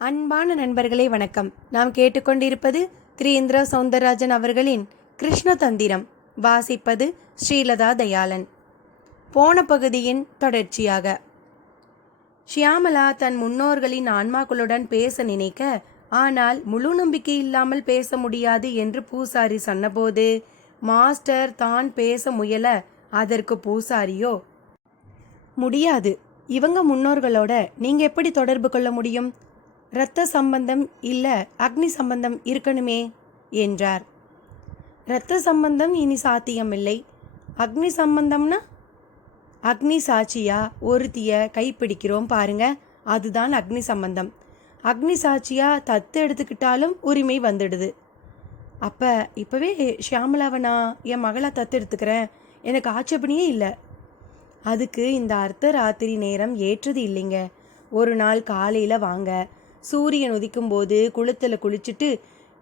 அன்பான நண்பர்களே வணக்கம். நாம் கேட்டுக்கொண்டிருப்பது திரீந்திர சௌந்தரராஜன் அவர்களின் கிருஷ்ண தந்திரம். வாசிப்பது ஸ்ரீலதா தயாளன். போன பகுதியின் தொடர்ச்சியாக. ஷியாமளா தன் முன்னோர்களின் ஆன்மாக்களுடன் பேச நினைக்க, ஆனால் முழு நம்பிக்கை இல்லாமல் பேச முடியாது என்று பூசாரி சொன்னபோது மாஸ்டர் தான் பேச முயல, அதற்கு பூசாரியோ, முடியாது, இவங்க முன்னோர்களோட நீங்க எப்படி தொடர்பு கொள்ள முடியும்? இரத்த சம்பந்தம் இல்ல அக்னி சம்பந்தம் இருக்கணுமே என்றார். இரத்த சம்பந்தம் இனி சாத்தியமில்லை. அக்னி சம்பந்தம்னா? அக்னி சாட்சியா ஒருத்திய கைப்பிடிக்கிறோம் பாருங்க, அதுதான் அக்னி சம்பந்தம். அக்னி சாட்சியா தத்து எடுத்துக்கிட்டாலும் உரிமை வந்துடுது. இப்பவே ஷியாமளாவை நான் என் மகளை தத்து எடுத்துக்கிறேன், எனக்கு ஆட்சேபனையே இல்லை. அதுக்கு இந்த அர்த்த ராத்திரி நேரம் ஏற்றது இல்லைங்க. ஒரு நாள் காலையில் வாங்க, சூரியன் உதிக்கும் போது குளத்தில் குளிச்சுட்டு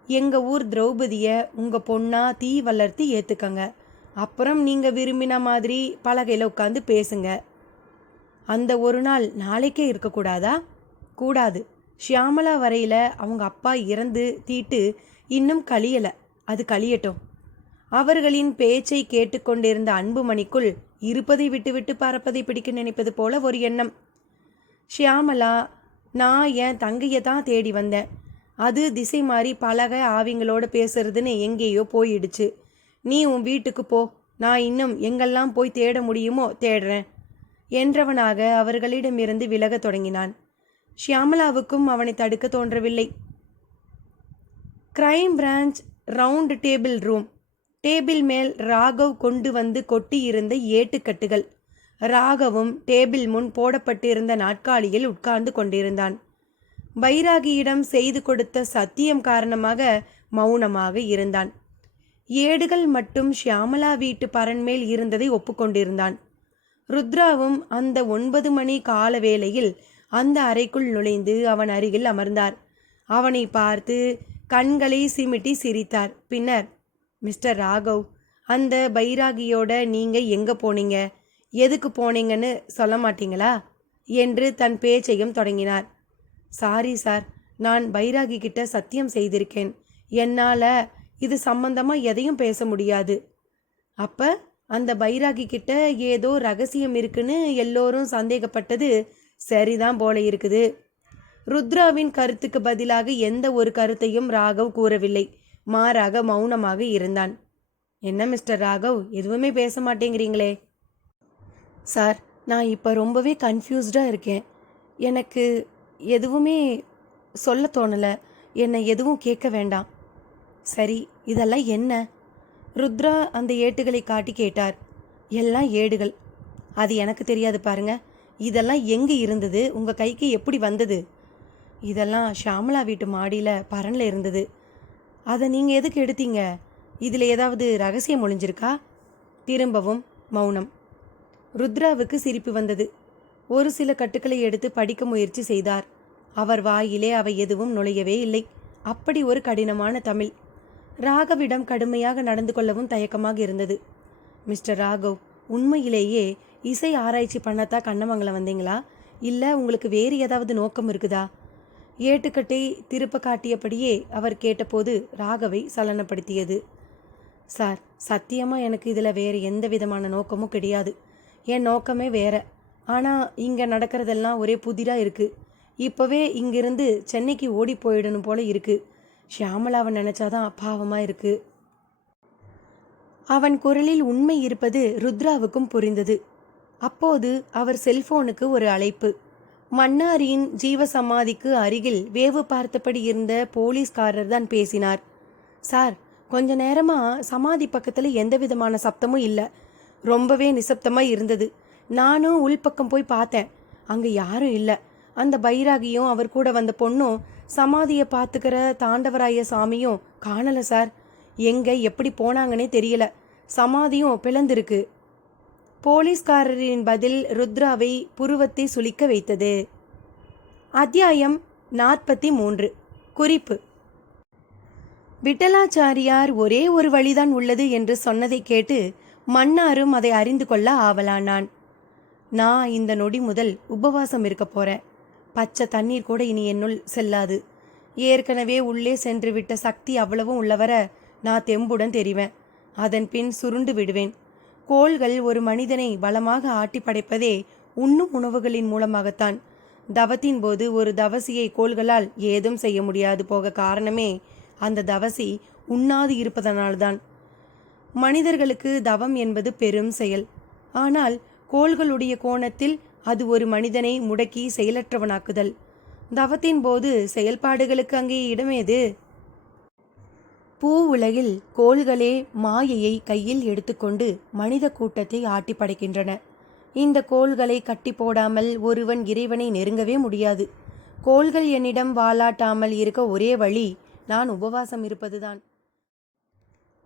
எங்கள் ஊர் திரௌபதியை உங்கள் பொண்ணா தீ வளர்த்தி ஏற்றுக்கங்க. அப்புறம் நீங்கள் விரும்பின மாதிரி பலகையில் உட்காந்து பேசுங்க. அந்த ஒரு நாள் நாளைக்கே இருக்கக்கூடாதா? கூடாது. ஷியாமளா வரையில் அவங்க அப்பா இறந்து தீட்டு இன்னும் கழியலை, அது கழியட்டும். அவர்களின் பேச்சை கேட்டுக்கொண்டிருந்த அன்புமணிக்குள் இருப்பதை விட்டுவிட்டு பறப்பதை பிடிக்க நினைப்பது போல ஒரு எண்ணம். ஷியாமளா, நான் என் தங்கையை தான் தேடி வந்தேன். அது திசை மாறி பலகை ஆவிங்களோட பேசுறதுன்னு எங்கேயோ போயிடுச்சு. நீ உன் வீட்டுக்கு போ, நான் இன்னும் எங்கெல்லாம் போய் தேட முடியுமோ தேடுறேன் என்றவனாக அவர்களிடமிருந்து விலகத் தொடங்கினான். ஷியாமளாவுக்கும் அவனை தடுக்க தோன்றவில்லை. Crime branch round table room. Table மேல் ராகவ் கொண்டு வந்து கொட்டி இருந்த ஏட்டுக்கட்டுகள். ராகவும் டேபிள் முன் போடப்பட்டிருந்த நாட்காலியில் உட்கார்ந்து கொண்டிருந்தான். பைராகியிடம் செய்து கொடுத்த சத்தியம் காரணமாக மௌனமாக இருந்தான். ஏடுகள் மட்டும் ஷியாமளா வீட்டு பரன்மேல் இருந்ததை ஒப்புக்கொண்டிருந்தான். ருத்ராவும் அந்த 9 மணி கால வேளையில் அந்த அறைக்குள் நுழைந்து அவன் அருகில் அமர்ந்தார். அவனை பார்த்து கண்களை சிமிட்டி சிரித்தார். பின்னர், மிஸ்டர் ராகவ், அந்த பைராகியோட நீங்க எங்க போனீங்க, எதுக்கு போனீங்கன்னு சொல்ல மாட்டீங்களா என்று தன் பேச்சையும் தொடங்கினார். சாரி சார், நான் பைராகி கிட்ட சத்தியம் செய்திருக்கேன், என்னால் இது சம்பந்தமாக எதையும் பேச முடியாது. அப்போ அந்த பைராகி கிட்ட ஏதோ ரகசியம் இருக்குன்னு எல்லோரும் சந்தேகப்பட்டது சரிதான் போல இருக்குது. ருத்ராவின் கருத்துக்கு பதிலாக எந்த ஒரு கருத்தையும் ராகவ் கூறவில்லை. மாறாக மௌனமாக இருந்தான். என்ன மிஸ்டர் ராகவ், எதுவுமே பேச மாட்டேங்கிறீங்களே? சார், நான் இப்போ ரொம்பவே கன்ஃபியூஸ்டாக இருக்கேன். எனக்கு எதுவுமே சொல்ல தோணலை. என்னை எதுவும் கேட்க வேண்டாம். சரி, இதெல்லாம் என்ன? ருத்ரா அந்த ஏட்டுகளை காட்டி கேட்டார். எல்லாம் ஏடுகள். அது எனக்கு தெரியாது பாருங்க. இதெல்லாம் எங்கே இருந்தது, உங்கள் கைக்கு எப்படி வந்தது? இதெல்லாம் ஷியாமளா வீட்டு மாடியில் பரனில் இருந்தது. அதை நீங்கள் எதுக்கு எடுத்தீங்க? இதில் ஏதாவது ரகசியம் ஒளிஞ்சிருக்கா? திரும்பவும் மௌனம். ருத்ராவுக்கு சிரிப்பு வந்தது. ஒரு சில கட்டுக்களை எடுத்து படிக்க முயற்சி செய்தார். அவர் வாயிலே அவை எதுவும் நுழையவே இல்லை. அப்படி ஒரு கடினமான தமிழ். ராகவிடம் கடுமையாக நடந்து கொள்ளவும் தயக்கமாக இருந்தது. மிஸ்டர் ராகவ், உண்மையிலேயே இசை ஆராய்ச்சி பண்ணத்தான் கண்ணமங்கலம் வந்தீங்களா, இல்லை உங்களுக்கு வேறு ஏதாவது நோக்கம் இருக்குதா? ஏட்டுக்கட்டை திருப்ப காட்டியபடியே அவர் கேட்டபோது ராகவை சலனப்படுத்தியது. சார், சத்தியமாக எனக்கு இதில் வேறு எந்த விதமான நோக்கமும் கிடையாது. என் நோக்கமே வேற. ஆனால் இங்கே நடக்கிறதெல்லாம் ஒரே புதிராக இருக்குது. இப்போவே இங்கிருந்து சென்னைக்கு ஓடி போயிடணும் போல இருக்குது. ஷியாமளாவை நினச்சாதான் பாவமாக இருக்குது. அவன் குரலில் உண்மை இருப்பது ருத்ராவுக்கும் புரிந்தது. அப்போது அவர் செல்போனுக்கு ஒரு அழைப்பு. மன்னாரின் ஜீவசமாதிக்கு அருகில் வேவு பார்த்தபடி இருந்த போலீஸ்காரர் தான் பேசினார். சார், கொஞ்ச நேரமாக சமாதி பக்கத்தில் எந்த விதமான சப்தமும் இல்லை. ரொம்பவே நிசப்தமாக இருந்தது. நானும் உள்பக்கம் போய் பார்த்தேன். அங்கே யாரும் இல்லை. அந்த பைராகியும் அவர் கூட வந்த பொண்ணும் சமாதியை பார்த்துக்கிற தாண்டவராய சாமியும் காணலை சார். எங்கே எப்படி போனாங்கன்னே தெரியல. சமாதியும் பிளந்திருக்கு. போலீஸ்காரரின் பதில் ருத்ராவை புருவத்தை சுளிக்க வைத்தது. அத்தியாயம் 43. குறிப்பு. விட்டலாச்சாரியார் ஒரே ஒரு வழிதான் உள்ளது என்று சொன்னதை கேட்டு மன்னாரும் அதை அறிந்து கொள்ள ஆவலானான். நான் இந்த நொடி முதல் உபவாசம் இருக்க போறேன். பச்சை தண்ணீர் கூட இனி என்னுள் செல்லாது. ஏற்கனவே உள்ளே சென்று விட்ட சக்தி அவ்வளவும் உள்ளவர நான் தெம்புடன் தெரிவேன். அதன் பின் சுருண்டு விடுவேன். கோள்கள் ஒரு மனிதனை பலமாக ஆட்டி படைப்பதே உண்ணும் உணவுகளின் மூலமாகத்தான். தவத்தின் போது ஒரு தவசியை கோள்களால் ஏதும் செய்ய முடியாது போக காரணமே அந்த தவசி உண்ணாது இருப்பதனால்தான். மனிதர்களுக்கு தவம் என்பது பெரும் செயல். ஆனால் கோள்களுடைய கோணத்தில் அது ஒரு மனிதனை முடக்கி செயலற்றவனாக்குதல். தவத்தின் போது செயல்பாடுகளுக்கு அங்கே இடமேது? பூ உலகில் கோள்களே மாயையை கையில் எடுத்துக்கொண்டு மனித கூட்டத்தை ஆட்டி படைக்கின்றன. இந்த கோள்களை கட்டி போடாமல் ஒருவன் இறைவனை நெருங்கவே முடியாது. கோள்கள் என்னிடம் வாலாட்டாமல் இருக்க ஒரே வழி நான் உபவாசம் இருப்பதுதான்.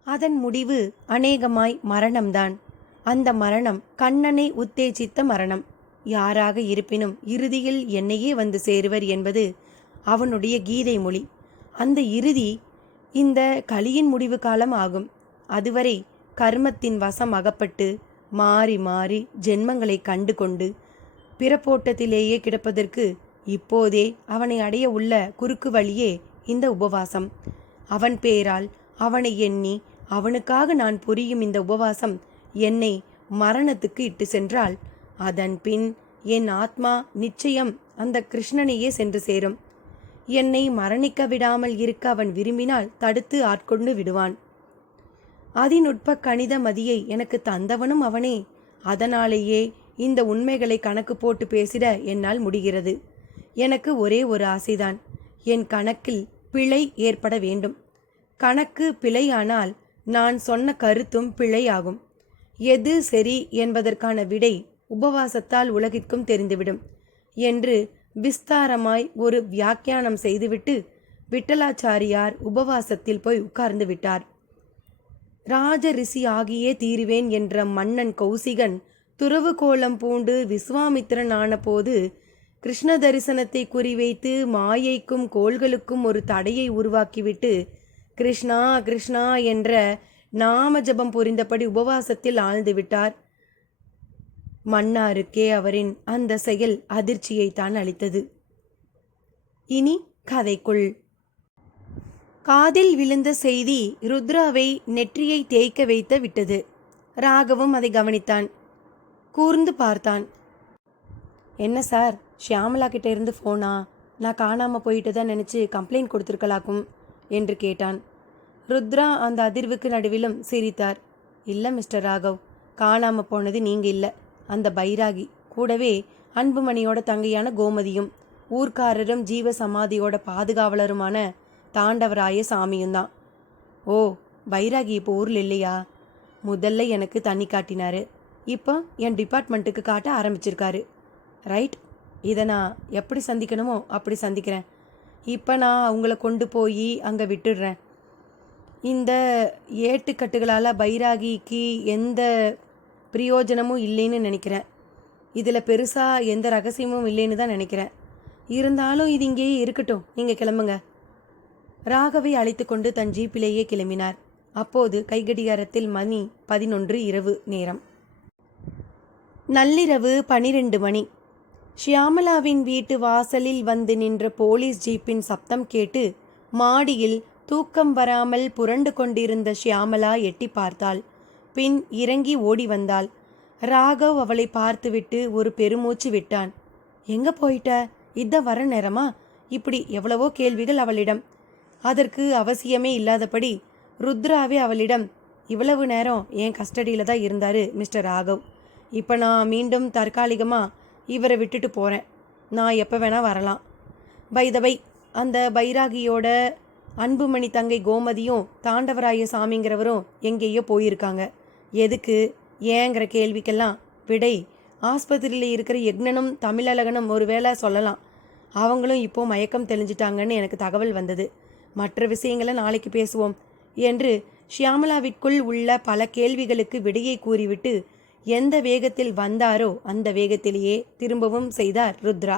அதன் முடிவு அநேகமாய் மரணம்தான். அந்த மரணம் கண்ணனை உத்தேசித்த மரணம். யாராக இருப்பினும் இறுதியில் என்னையே வந்து சேருவர் என்பது அவனுடைய கீதை மொழி. அந்த இறுதி இந்த கலியின் முடிவு காலம் ஆகும். அதுவரை கர்மத்தின் வசம் அகப்பட்டு மாறி மாறி ஜென்மங்களை கண்டு கொண்டு பிறப்போட்டத்திலேயே கிடப்பதற்கு இப்போதே அவனை அடைய உள்ள குறுக்கு வழியே இந்த உபவாசம். அவன் பேரால் அவனை எண்ணி அவனுக்காக நான் புரியும் இந்த உபவாசம் என்னை மரணத்துக்கு இட்டு சென்றால் அதன் பின் என் ஆத்மா நிச்சயம் அந்த கிருஷ்ணனையே சென்று சேரும். என்னை மரணிக்க விடாமல் இருக்க அவன் விரும்பினால் தடுத்து ஆட்கொண்டு விடுவான். அதிநுட்ப கணித மதியை எனக்கு தந்தவனும் அவனே. அதனாலேயே இந்த உண்மைகளை கணக்கு போட்டு பேசிட என்னால் முடிகிறது. எனக்கு ஒரே ஒரு ஆசைதான், என் கணக்கில் பிழை ஏற்பட வேண்டும். கணக்கு பிழையானால் நான் சொன்ன கருத்தும் பிழையாகும். எது சரி என்பதற்கான விடை உபவாசத்தால் உலகிற்கும் தெரிந்துவிடும் என்று விஸ்தாரமாய் ஒரு வியாக்கியானம் செய்துவிட்டு விட்டலாச்சாரியார் உபவாசத்தில் போய் உட்கார்ந்து விட்டார். ராஜ ரிஷி ஆகியே தீருவேன் என்ற மன்னன் கௌசிகன் துறவு கோலம் பூண்டு விஸ்வாமித்திரன் ஆன போது கிருஷ்ண தரிசனத்தை குறிவைத்து மாயைக்கும் கோள்களுக்கும் ஒரு தடையை உருவாக்கிவிட்டு கிருஷ்ணா கிருஷ்ணா என்ற நாம ஜபம் புரிந்தபடி உபவாசத்தில் ஆழ்ந்து விட்டார். மன்னாருக்கே அவரின் அந்த செயல் அதிர்ச்சியை தான் அளித்தது. இனி கதைக்குள். காதில் விழுந்த செய்தி ருத்ராவை நெற்றியை தேய்க்க வைத்து விட்டது. ராகவும் அதை கவனித்தான். கூர்ந்து பார்த்தான். என்ன சார், ஷியாமலா கிட்ட இருந்து ஃபோனா? நான் காணாமல் போயிட்டு தான் நினச்சி கம்ப்ளைண்ட் கொடுத்துருக்கலாக்கும் என்று கேட்டான். ருத்ரா அந்த அதிர்வுக்கு நடுவிலும் சிரித்தார். இல்லை மிஸ்டர் ராகவ், காணாமல் போனது நீங்கள் இல்லை, அந்த பைராகி, கூடவே அன்புமணியோட தங்கையான கோமதியும் ஊர்க்காரரும் ஜீவ சமாதியோட பாதுகாவலருமான தாண்டவராய சாமியும் தான். ஓ, பைராகி இப்போ ஊரில் இல்லையா? முதல்ல எனக்கு தண்ணி காட்டினாரு, இப்போ என் டிபார்ட்மெண்ட்டுக்கு காட்ட ஆரம்பிச்சிருக்காரு. ரைட், இதை நான் எப்படி சந்திக்கணுமோ அப்படி சந்திக்கிறேன். இப்போ நான் அவங்கள கொண்டு போய் அங்கே விட்டுடுறேன். இந்த ஏட்டுக்கட்டுகளால் பைராகிக்கு எந்த பிரயோஜனமும் இல்லைன்னு நினைக்கிறேன். இதில் பெருசாக எந்த ரகசியமும் இல்லைன்னு தான் நினைக்கிறேன். இருந்தாலும் இது இங்கேயே இருக்கட்டும், நீங்கள் கிளம்புங்க. ராகவை அழைத்து கொண்டு தன் ஜீப்பிலேயே கிளம்பினார். அப்போது கைகடிகாரத்தில் மணி 11 இரவு நேரம். நள்ளிரவு 12 மணி. ஷியாமலாவின் வீட்டு வாசலில் வந்து நின்ற போலீஸ் ஜீப்பின் சப்தம் கேட்டு மாடியில் தூக்கம் வராமல் புரண்டு கொண்டிருந்த ஷியாமலா எட்டி பார்த்தாள். பின் இறங்கி ஓடி வந்தாள். ராகவ் அவளை பார்த்துவிட்டு ஒரு பெருமூச்சு விட்டான். எங்க போயிட்ட? இத வர நேரமா? இப்படி எவ்வளவோ கேள்விகள் அவளிடம். அதற்கு அவசியமே இல்லாதபடி ருத்ராவே அவளிடம், இவ்வளவு நேரம் என் கஸ்டடியில் தான் இருந்தார் மிஸ்டர் ராகவ். இப்போ நான் மீண்டும் தற்காலிகமாக இவரை விட்டுட்டு போகிறேன். நான் எப்போ வேணால் வரலாம். பை த பை, அந்த பைராகியோட அன்புமணி தங்கை கோமதியும் தாண்டவராய சாமிங்கிறவரும் எங்கேயோ போயிருக்காங்க. எதுக்கு ஏங்கிற கேள்விக்கெல்லாம் விடை ஆஸ்பத்திரியில் இருக்கிற யக்னனும் தமிழழகனும் ஒரு வேளை சொல்லலாம். அவங்களும் இப்போ மயக்கம் தெளிஞ்சிட்டாங்கன்னு எனக்கு தகவல் வந்தது. மற்ற விஷயங்களை நாளைக்கு பேசுவோம் என்று ஷியாமலாவிற்குள் உள்ள பல கேள்விகளுக்கு விடையை கூறிவிட்டு எந்த வேகத்தில் வந்தாரோ அந்த வேகத்திலேயே திரும்பவும் செய்தார் ருத்ரா.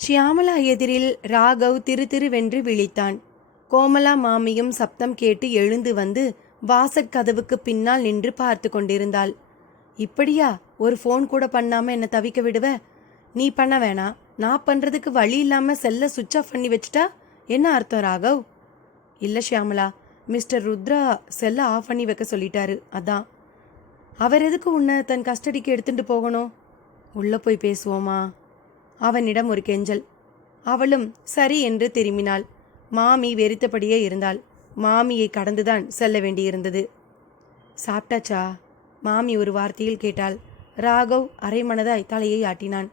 ஷியாமலா எதிரில் ராகவ் திருவென்று விழித்தான். கோமலா மாமியும் சப்தம் கேட்டு எழுந்து வந்து வாசற்கதவுக்கு பின்னால் நின்று பார்த்து கொண்டிருந்தாள். இப்படியா, ஒரு ஃபோன் கூட பண்ணாமல் என்னை தவிக்க விடுவ? நீ பண்ண வேணாம், நான் பண்ணுறதுக்கு வழி இல்லாமல் செல்லை சுவிட்ச் ஆஃப் பண்ணி வச்சுட்டா என்ன அர்த்தம் ராகவ்? இல்லை ஷியாமலா, மிஸ்டர் ருத்ரா செல்லை ஆஃப் பண்ணி வைக்க சொல்லிட்டாரு, அதான். அவர் எதுக்கு உன்னை தன் கஸ்டடிக்கு எடுத்துட்டு போகணும்? உள்ளே போய் பேசுவோமா? அவனிடம் ஒரு கெஞ்சல். அவளும் சரி என்று திரும்பினாள். மாமி வெறித்தபடியே இருந்தாள். மாமியை கடந்துதான் செல்ல வேண்டியிருந்தது. சாப்பிட்டாச்சா? மாமி ஒரு வார்த்தையில் கேட்டாள். ராகவ் அரைமனதாய் தலையை ஆட்டினான்.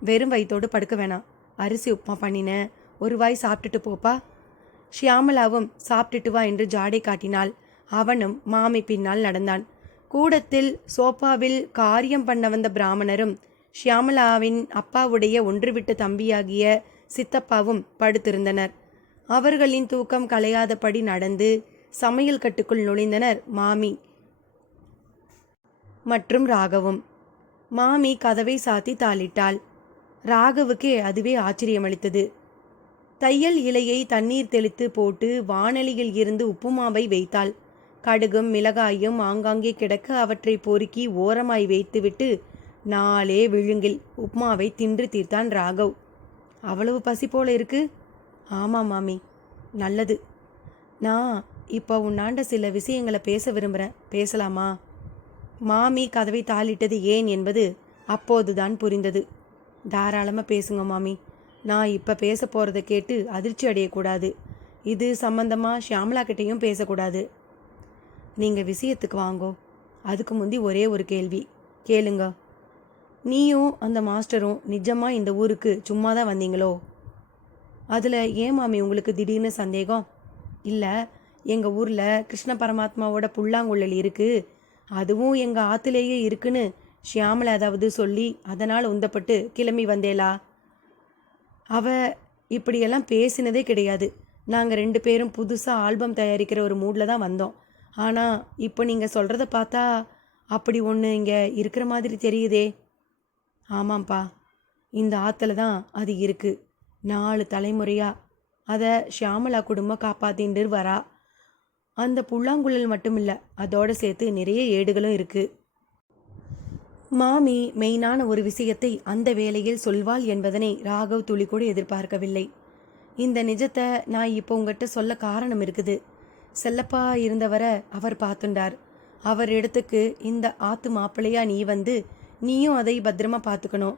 வெறும் வயிற்றோடு படுக்க வேணாம், அரிசி உப்புமா பண்ணினேன், ஒரு வாய் சாப்பிட்டுட்டு போப்பா. ஷியாமலாவும் சாப்பிட்டுட்டு வா என்று ஜாடை காட்டினாள். அவனும் மாமி பின்னால் நடந்தான். கூடத்தில் சோபாவில் காரியம் பண்ண வந்த பிராமணரும் ஷியாமலாவின் அப்பாவுடைய ஒன்றுவிட்ட தம்பியாகிய சித்தப்பாவும் படுத்திருந்தனர். அவர்களின் தூக்கம் கலையாதபடி நடந்து சமையல் கட்டுக்குள் நுழைந்தனர் மாமி மற்றும் ராகவும். மாமி கதவை சாத்தி தாளிட்டாள். ராகவுக்கே அதுவே ஆச்சரியமளித்தது. தையல் இலையை தண்ணீர் தெளித்து போட்டு வாணலியில் இருந்து உப்புமாவை வைத்தாள். கடுகும் மிளகாயும் ஆங்காங்கே கிடக்க அவற்றை பொறுக்கி ஓரமாய் வைத்துவிட்டு 4 விழுங்கில் உப்புமாவை தின்று தீர்த்தான் ராகவ். அவ்வளவு பசி போல இருக்கு? ஆமாம் மாமி. நல்லது. நான் இப்போ உன்னாண்ட சில விஷயங்களை பேச விரும்புகிறேன், பேசலாமா? மாமி கதவை தாளிட்டது ஏன் என்பது அப்போதுதான் புரிந்தது. தாராளமாக பேசுங்க மாமி. நான் இப்போ பேச போகிறத கேட்டு அதிர்ச்சி அடையக்கூடாது. இது சம்பந்தமாக ஷியாமலா கிட்டேயும் பேசக்கூடாது. நீங்கள் விஷயத்துக்கு வாங்கோ. அதுக்கு முந்தி ஒரே ஒரு கேள்வி கேளுங்க. நீயும் அந்த மாஸ்டரும் நிஜமாக இந்த ஊருக்கு சும்மா தான் வந்தீங்களோ? அதில் ஏன் மாமி உங்களுக்கு திடீர்னு சந்தேகம்? இல்லை, எங்கள் ஊரில் கிருஷ்ண பரமாத்மாவோட புல்லாங்குழல் இருக்குது, அதுவும் எங்கள் ஆற்றுலேயே இருக்குன்னு ஷியாமலா ஏதாவது சொல்லி அதனால் உந்தப்பட்டு கிளம்பி வந்தேலா? அவ இப்படியெல்லாம் பேசினதே கிடையாது. நாங்கள் 2 பேரும் புதுசாக ஆல்பம் தயாரிக்கிற ஒரு மூடில் தான் வந்தோம். ஆனால் இப்போ நீங்கள் சொல்கிறத பார்த்தா அப்படி ஒன்று இங்கே இருக்கிற மாதிரி தெரியுதே. ஆமாம்ப்பா, இந்த ஆற்றுல தான் அது இருக்குது. 4 தலைமுறையாக அதை ஷியாமலா குடும்பம் காப்பாத்தின்னு வரா. அந்த புல்லாங்குழல் மட்டும் இல்லை, அதோடு சேர்த்து நிறைய ஏடுகளும் இருக்குது. மாமி மெயினான ஒரு விஷயத்தை அந்த வேளையில் சொல்வாள் என்பதனை ராகவ் துளி கூட எதிர்பார்க்கவில்லை. இந்த நிஜத்தை நான் இப்போ உங்கள்கிட்ட சொல்ல காரணம் இருக்குது. செல்லப்பா இருந்தவரை அவர் பார்த்துண்டார். அவர் இடத்துக்கு இந்த ஆத்து மாப்பிள்ளையா நீ வந்து நீயும் அதை பத்திரமா பார்த்துக்கணும்.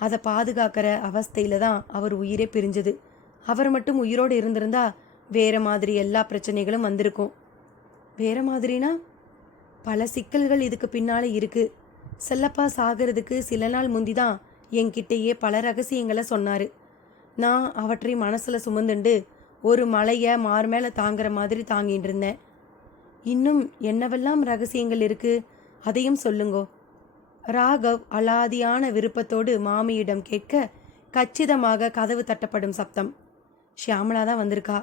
அதை பாதுகாக்கிற அவஸ்தையில தான் அவர் உயிரே பிரிஞ்சது. அவர் மட்டும் உயிரோடு இருந்திருந்தா வேற மாதிரி எல்லா பிரச்சனைகளும் வந்திருக்கும். வேற மாதிரினா? பல சிக்கல்கள் இதுக்கு பின்னால இருக்கு. செல்லப்பா சாகிறதுக்கு சில நாள் முந்தி தான் என்கிட்டயே பல ரகசியங்களை சொன்னார். நான் அவற்றை மனசில் சுமந்துண்டு ஒரு மலையை மார் மேலே தாங்குற மாதிரி தாங்கிட்டு இருந்தேன். இன்னும் என்னவெல்லாம் ரகசியங்கள் இருக்கு, அதையும் சொல்லுங்கோ. ராகவ் அலாதியான விருப்பத்தோடு மாமியிடம் கேட்க கச்சிதமாக கதவு தட்டப்படும் சப்தம். ஷியாமலா தான் வந்திருக்கா,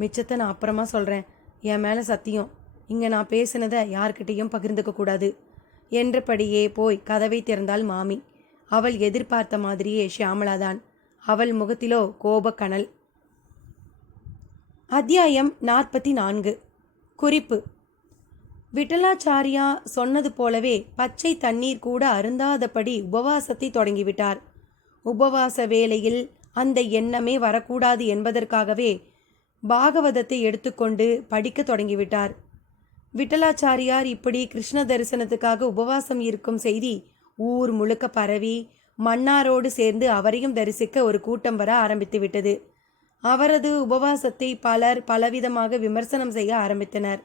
மிச்சத்தை நான் அப்புறமா சொல்கிறேன், என் மேலே சத்தியம், இங்கே நான் பேசினதை யார்கிட்டையும் பகிர்ந்துக்க கூடாது என்றபடியே போய் கதவை திறந்தாள் மாமி. அவள் எதிர்பார்த்த மாதிரியே ஷியாமலாதான். அவள் முகத்திலோ கோபக்கனல். அத்தியாயம் 44. குறிப்பு: விட்டலாச்சாரியா சொன்னது போலவே பச்சை தண்ணீர் கூட அருந்தாதபடி உபவாசத்தை தொடங்கிவிட்டார். உபவாச வேளையில் அந்த எண்ணமே வரக்கூடாது என்பதற்காகவே பாகவதத்தை எடுத்துக்கொண்டு படிக்க தொடங்கிவிட்டார். விட்டலாச்சாரியார் இப்படி கிருஷ்ண தரிசனத்துக்காக உபவாசம் இருக்கும் செய்தி ஊர் முழுக்க பரவி மன்னாரோடு சேர்ந்து அவரையும் தரிசிக்க ஒரு கூட்டம் வர ஆரம்பித்து விட்டது. அவரது உபவாசத்தை பலர் பலவிதமாக விமர்சனம் செய்ய ஆரம்பித்தனர்.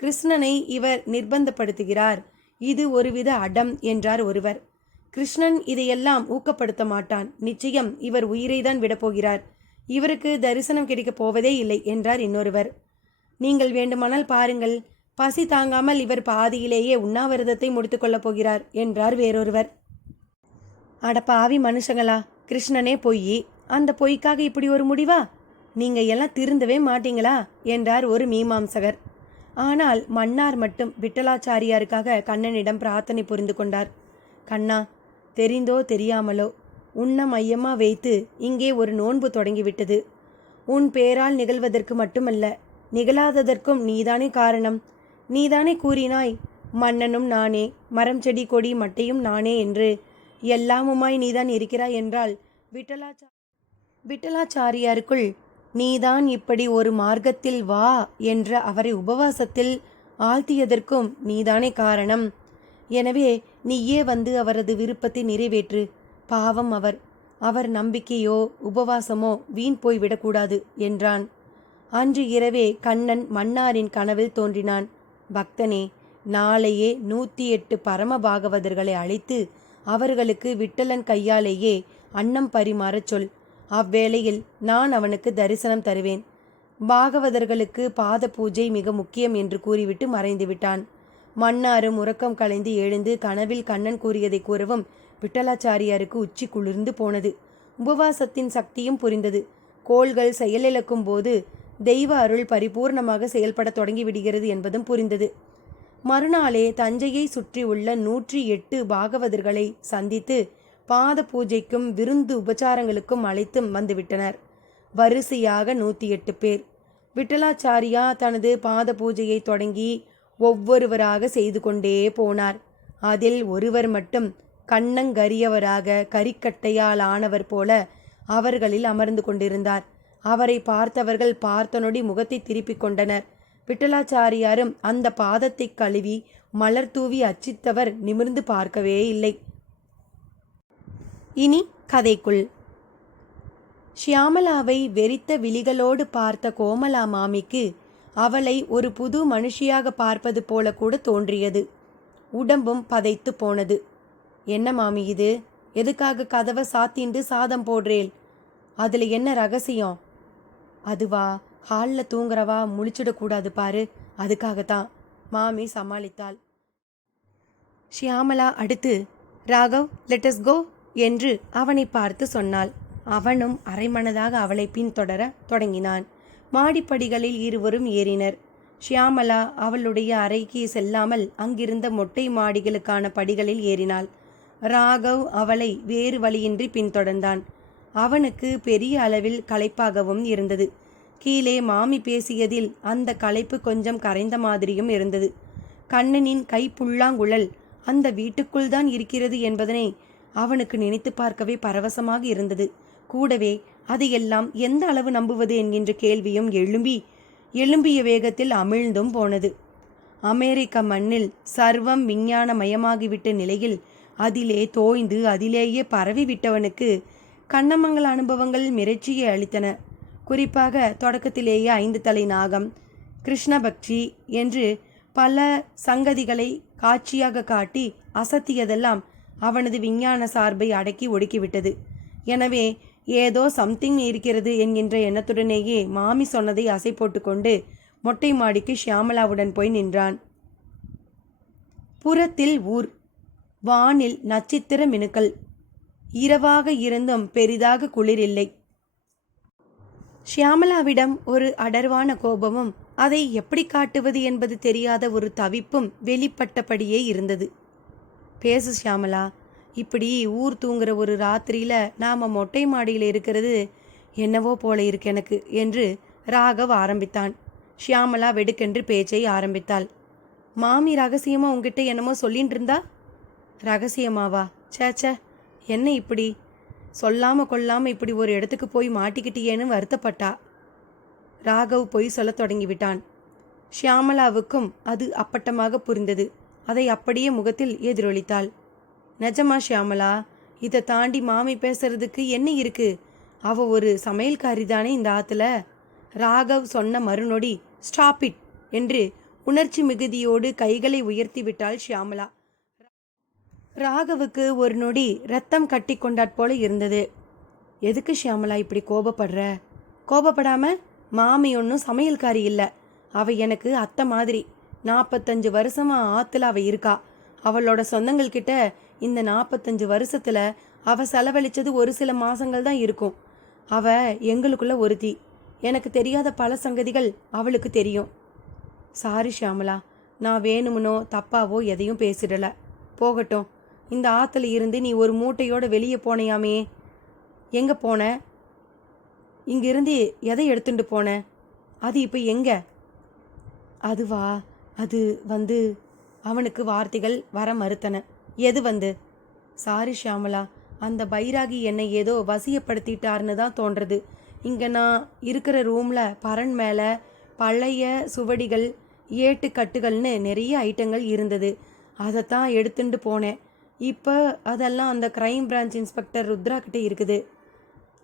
கிருஷ்ணனை இவர் நிர்பந்தப்படுத்துகிறார், இது ஒருவித அடம் என்றார் ஒருவர். கிருஷ்ணன் இதையெல்லாம் ஊக்கப்படுத்த மாட்டான், நிச்சயம் இவர் உயிரைதான் விடப்போகிறார், இவருக்கு தரிசனம் கிடைக்கப் போவதே இல்லை என்றார் இன்னொருவர். நீங்கள் வேண்டுமானால் பாருங்கள், பசி தாங்காமல் இவர் பாதியிலேயே உண்ணாவிரதத்தை முடித்துக்கொள்ளப் போகிறார் என்றார் வேறொருவர். அட பாவி மனுஷங்களா, கிருஷ்ணனே பொய், அந்த பொய்க்காக இப்படி ஒரு முடிவா? நீங்க எல்லாம் திருந்தவே மாட்டீங்களா என்றார் ஒரு மீமாம்சகர். ஆனால் மன்னார் மட்டும் விட்டலாச்சாரியாருக்காக கண்ணனிடம் பிரார்த்தனை புரிந்து கொண்டார். கண்ணா, தெரிந்தோ தெரியாமலோ உன்னை மையமா வைத்து இங்கே ஒரு நோன்பு தொடங்கிவிட்டது. உன் பேரால் நிகழ்வதற்கு மட்டுமல்ல, நிகழாததற்கும் நீதானே காரணம். நீதானே கூறினாய், மன்னனும் நானே, மரம் செடி கொடி மட்டையும் நானே என்று. எல்லாமுமாய் நீதான் இருக்கிறாய் என்றால் விட்டலாச்சா விட்டலாச்சாரியாருக்குள் நீதான் இப்படி ஒரு மார்க்கத்தில் வா என்ற அவரை உபவாசத்தில் ஆழ்த்தியதற்கும் நீதானே காரணம். எனவே நீயே வந்து அவரது விருப்பத்தை நிறைவேற்று. பாவம் அவர். அவர் நம்பிக்கையோ உபவாசமோ வீண் போய்விடக்கூடாது என்றான். அன்று இரவே கண்ணன் மன்னாரின் கனவில் தோன்றினான். பக்தனே, நாளையே 108 பரம பாகவதர்களை அழைத்து அவர்களுக்கு விட்டலன் கையாலேயே அன்னம் பரிமாறச் சொல். அவ்வேளையில் நான் அவனுக்கு தரிசனம் தருவேன். பாகவதர்களுக்கு பாத பூஜை மிக முக்கியம் என்று கூறிவிட்டு மறைந்து விட்டான். மன்னாரும் உறக்கம் கலைந்து எழுந்து கனவில் கண்ணன் கூறியதை கூறவும் விட்டலாச்சாரியாருக்கு உச்சி குளிர்ந்து போனது. உபவாசத்தின் சக்தியும் புரிந்தது. கோள்கள் செயலிழக்கும் போது தெய்வ அருள் பரிபூர்ணமாக செயல்பட தொடங்கிவிடுகிறது என்பதும் புரிந்தது. மறுநாளே தஞ்சையை சுற்றியுள்ள 108 பாகவதர்களை சந்தித்து பாத பூஜைக்கும் விருந்து உபச்சாரங்களுக்கும் அழைத்து வந்துவிட்டனர். வரிசையாக 108 பேர். விட்டலாச்சாரியா தனது பாத பூஜையை தொடங்கி ஒவ்வொருவராக செய்து கொண்டே போனார். அதில் ஒருவர் மட்டும் கண்ணங்கரியவராக கரிக்கட்டையால் ஆனவர் போல அவர்களில் அமர்ந்து கொண்டிருந்தார். அவரை பார்த்தவர்கள் பார்த்த நொடி முகத்தை திருப்பிக் கொண்டனர். விட்டலாச்சாரியாரும் அந்த பாதத்தை கழுவி மலர் தூவி அச்சித்தவர் நிமிர்ந்து பார்க்கவே இல்லை. இனி கதைக்குள். ஷியாமளாவை வெறித்த விழிகளோடு பார்த்த கோமலா மாமிக்கு அவளை ஒரு புது மனுஷியாக பார்ப்பது போல கூட தோன்றியது. உடம்பும் பதைத்து போனது. என்ன மாமி இது? எதுக்காக கதவை சாத்திண்டு சாதம் போடுறேல்? அதுல என்ன ரகசியம்? அதுவா, ஹாலில் தூங்குறவா முழிச்சிடக்கூடாது பாரு, அதுக்காகத்தான் மாமி சமாளித்தாள். ஷியாமளா அடுத்து ராகவ் லெட்டஸ் கோ என்று அவனை பார்த்து சொன்னாள். அவனும் அரைமனதாக அவளை பின்தொடர தொடங்கினான். மாடிப்படிகளில் இருவரும் ஏறினர். ஷியாமளா அவளுடைய அறைக்கு செல்லாமல் அங்கிருந்த மொட்டை மாடிகளுக்கான படிகளில் ஏறினாள். ராகவ் அவளை வேறு வழியின்றி பின்தொடர்ந்தான். அவனுக்கு பெரிய அளவில் களைப்பாகவும் இருந்தது. கீழே மாமி பேசியதில் அந்த களைப்பு கொஞ்சம் கரைந்த மாதிரியும் இருந்தது. கண்ணனின் கைப்புள்ளாங்குழல் அந்த வீட்டுக்குள் தான் இருக்கிறது என்பதனை அவனுக்கு நினைத்து பார்க்கவே பரவசமாக இருந்தது. கூடவே அதையெல்லாம் எந்த அளவு நம்புவது என்கின்ற கேள்வியும் எழும்பிய வேகத்தில் அமிழ்ந்தும் போனது. அமெரிக்க மண்ணில் சர்வம் விஞ்ஞானமயமாகிவிட்ட நிலையில் அதிலே தோய்ந்து அதிலேயே பரவிவிட்டவனுக்கு கண்ணமங்கல அனுபவங்கள் மிரட்சியை அளித்தன. குறிப்பாக தொடக்கத்திலேயே 5 தலை நாகம், கிருஷ்ணபக்ஷி என்று பல சங்கதிகளை காட்சியாக காட்டி அசத்தியதெல்லாம் அவனது விஞ்ஞான சார்பை அடக்கி ஒடுக்கிவிட்டது. எனவே ஏதோ சம்திங் இருக்கிறது என்கின்ற எண்ணத்துடனேயே மாமி சொன்னதை அசை போட்டுக்கொண்டு மொட்டை மாடிக்கு ஷியாமளாவுடன் போய் நின்றான். புறத்தில் ஊர், வானில் நட்சத்திர மினுக்கள். இரவாக இருந்தும் பெரிதாக குளிரில்லை. ஷியாமளாவிடம் ஒரு அடர்வான கோபமும் அதை எப்படி காட்டுவது என்பது தெரியாத ஒரு தவிப்பும் வெளிப்பட்டபடியே இருந்தது. பேசு ஷியாமளா, இப்படி ஊர் தூங்குற ஒரு ராத்திரியில நாம மொட்டை மாடியில் இருக்கிறது என்னவோ போல இருக்கு எனக்கு என்று ராகவ் ஆரம்பித்தான். ஷியாமளா வெடுக்கென்று பேச்சை ஆரம்பித்தாள். மாமி ரகசியமா உங்ககிட்ட என்னமோ சொல்லிட்டு இருந்தா? ரகசியமாவா? சேச்ச, என்ன இப்படி சொல்லாம கொள்ளாம இப்படி ஒரு இடத்துக்கு போய் மாட்டிக்கிட்டியேன்னு வருத்தப்பட்டா. ராகவ் பொய் சொல்ல தொடங்கிவிட்டான். ஷியாமளாவுக்கும் அது அப்பட்டமாக புரிந்தது. அதை அப்படியே முகத்தில் எதிரொலித்தாள். நிஜமா ஷியாமளா, இதை தாண்டி மாமி பேசுறதுக்கு என்ன இருக்கு? அவ ஒரு சமையல்காரி தானே இந்த ஆத்துல. ராகவ் சொன்ன மறுநொடி ஸ்டாப் இட் என்று உணர்ச்சி மிகுதியோடு கைகளை உயர்த்தி விட்டாள் ஷியாமளா. ராகவுக்கு ஒரு நொடி ரத்தம் கட்டி கொண்டாற் போல இருந்தது. எதுக்கு ஷியாமளா இப்படி கோபப்படுற? கோபப்படாம, மாமி ஒன்றும் சமையல்காரி இல்லை. அவ எனக்கு அத்தை மாதிரி. 45 வருஷமா ஆத்துல அவ இருக்கா. அவளோட சொந்தங்கள் கிட்ட இந்த 45 வருஷத்துல அவ செலவழிச்சது ஒரு சில மாசங்கள் தான் இருக்கும். அவ எங்களுக்குள்ள ஒருத்தி. எனக்கு தெரியாத பல சங்கதிகள் அவளுக்கு தெரியும். சாரி ஷியாமளா, நான் வேணும்னோ தப்பாவோ எதையும் பேசிடல. போகட்டும். இந்த ஆத்துல இருந்து நீ ஒரு மூட்டையோட வெளியே போனையாமே, எங்க போன? இங்கிருந்து எதை எடுத்துட்டு போன? அது இப்போ எங்க? அதுவா, அது அவனுக்கு வார்த்தைகள் வர மறுத்தன. எது சாரி ஷியாமளா, அந்த பைராகி என்னை ஏதோ வசியப்படுத்திட்டார்னு தான் தோன்றது. இங்கே நான் இருக்கிற ரூமில் பரண் மேலே பழைய சுவடிகள், ஏட்டுக்கட்டுகள்னு நிறைய ஐட்டங்கள் இருந்தது. அதைத்தான் எடுத்துட்டு போனேன். இப்போ அதெல்லாம் அந்த க்ரைம் பிரான்ச் இன்ஸ்பெக்டர் ருத்ரா கிட்டே இருக்குது.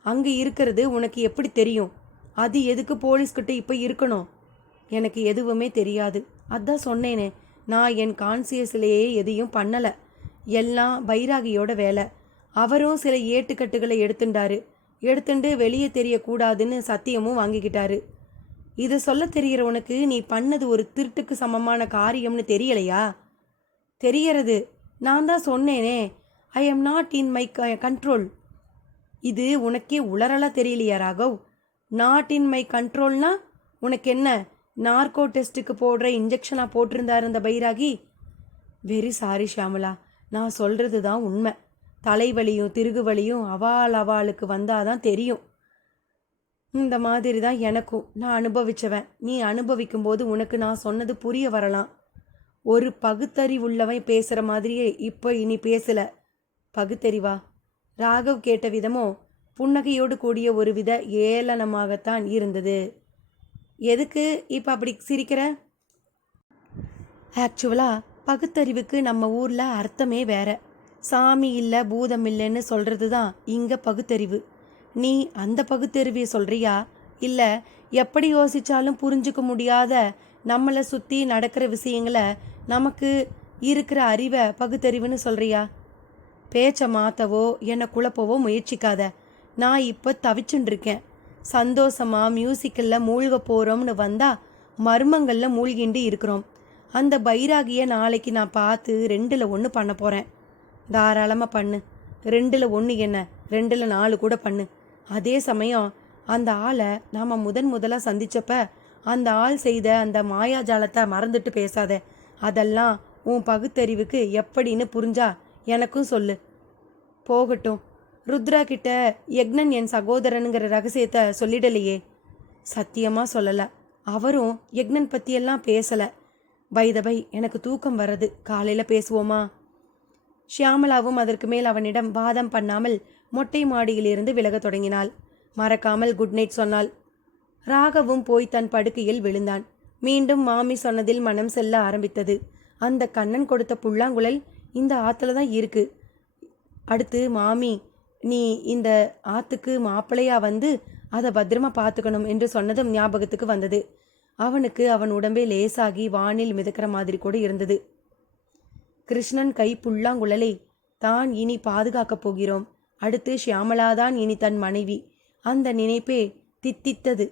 அங்கே இருக்கிறது உனக்கு எப்படி தெரியும்? அது எதுக்கு போலீஸ்கிட்ட இப்போ இருக்கணும்? எனக்கு எதுவுமே தெரியாது. அதான் சொன்னேனே, நான் என் கான்சியஸ்லேயே எதையும் பண்ணலை. எல்லாம் பைராகியோட வேலை. அவரும் சில ஏட்டுக்கட்டுகளை எடுத்துட்டு வெளியே தெரியக்கூடாதுன்னு சத்தியமும் வாங்கிக்கிட்டாரு. இதை சொல்ல தெரிகிற உனக்கு நீ பண்ணது ஒரு திருட்டுக்கு சமமான காரியம்னு தெரியலையா? தெரியறது. நான் தான் சொன்னேனே, I am not in my control. இது உனக்கே உளறலா தெரியலையா ராகவ்? நாட் இன் மை கண்ட்ரோல்னா உனக்கு என்ன, நார்கோ டெஸ்ட்டுக்கு போடுற இன்ஜெக்ஷனாக போட்டிருந்தார் அந்த பைராகி? வெரி சாரி ஷியாமலா, நான் சொல்கிறது தான் உண்மை. தலைவலியும் திருகுவலியும் அவாளுக்கு வந்தாதான் தெரியும். இந்த மாதிரி தான் எனக்கும். நான் அனுபவிச்சவன். நீ அனுபவிக்கும்போது உனக்கு நான் சொன்னது புரிய வரலாம். ஒரு பகுத்தறிவுள்ளவன் பேசுகிற மாதிரியே இப்போ இனி பேசல. பகுத்தறிவா? ராகவ் கேட்ட விதமோ புன்னகையோடு கூடிய ஒரு வித ஏளனமாகத்தான் இருந்தது. எதுக்கு இப்போ அப்படி சிரிக்கிற? ஆக்சுவலாக பகுத்தறிவுக்கு நம்ம ஊரில் அர்த்தமே வேற. சாமி இல்லை பூதம் இல்லைன்னு சொல்கிறது தான் இங்கே பகுத்தறிவு. நீ அந்த பகுத்தறிவை சொல்கிறியா, இல்லை எப்படி யோசித்தாலும் புரிஞ்சுக்க முடியாத நம்மளை சுற்றி நடக்கிற விஷயங்களை நமக்கு இருக்கிற அறிவை பகுத்தறிவுன்னு சொல்கிறியா? பேச்சை மாற்றவோ என்னை குழப்பவோ முயற்சிக்காத. நான் இப்போ தவிச்சுட்டுருக்கேன். சந்தோஷமாக மியூசிக்கலில் மூழ்க போகிறோம்னு வந்தால் மர்மங்களில் மூழ்கிண்டு இருக்கிறோம். அந்த பைராகியை நாளைக்கு நான் பார்த்து 2ல் 1 பண்ண போகிறேன். தாராளமாக பண்ணு. 2ல் 1 என்ன, 2ல் 4 கூட பண்ணு. அதே சமயம் அந்த ஆளை நாம் முதலாக சந்தித்தப்ப அந்த ஆள் செய்த அந்த மாயாஜாலத்தை மறந்துட்டு பேசாத. அதெல்லாம் உன் பகுத்தறிவுக்கு எப்படின்னு புரிஞ்சா எனக்கும் சொல்லு. போகட்டும், ருத்ரா கிட்ட யக்னன் என் சகோதரனுங்கிற ரகசியத்தை சொல்லிடலையே? சத்தியமாக சொல்லலை. அவரும் யக்னன் பற்றியெல்லாம் பேசலை. பை எனக்கு தூக்கம் வர்றது, காலையில் பேசுவோமா? ஷியாமலாவும் அதற்கு மேல் அவனிடம் வாதம் பண்ணாமல் மொட்டை மாடியிலிருந்து விலகத் தொடங்கினாள். மறக்காமல் குட் நைட் சொன்னாள். ராகவும் போய் தன் படுக்கையில் விழுந்தான். மீண்டும் மாமி சொன்னதில் மனம் செல்ல ஆரம்பித்தது. அந்த கண்ணன் கொடுத்த புல்லாங்குழல் இந்த ஆற்றுல தான் இருக்கு. அடுத்து மாமி, நீ இந்த ஆற்றுக்கு மாப்பிள்ளையா வந்து அதை பத்திரமா பார்த்துக்கணும் என்று சொன்னதும் ஞாபகத்துக்கு வந்தது. அவனுக்கு அவன் உடம்பே லேசாகி வானில் மிதக்கிற மாதிரி கூட இருந்தது. கிருஷ்ணன் கை புல்லாங்குழலை தான் இனி பாதுகாக்கப் போகிறோம். அடுத்து ஷியாமலாதான் இனி தன் மனைவி. அந்த நினைப்பே தித்தித்தது.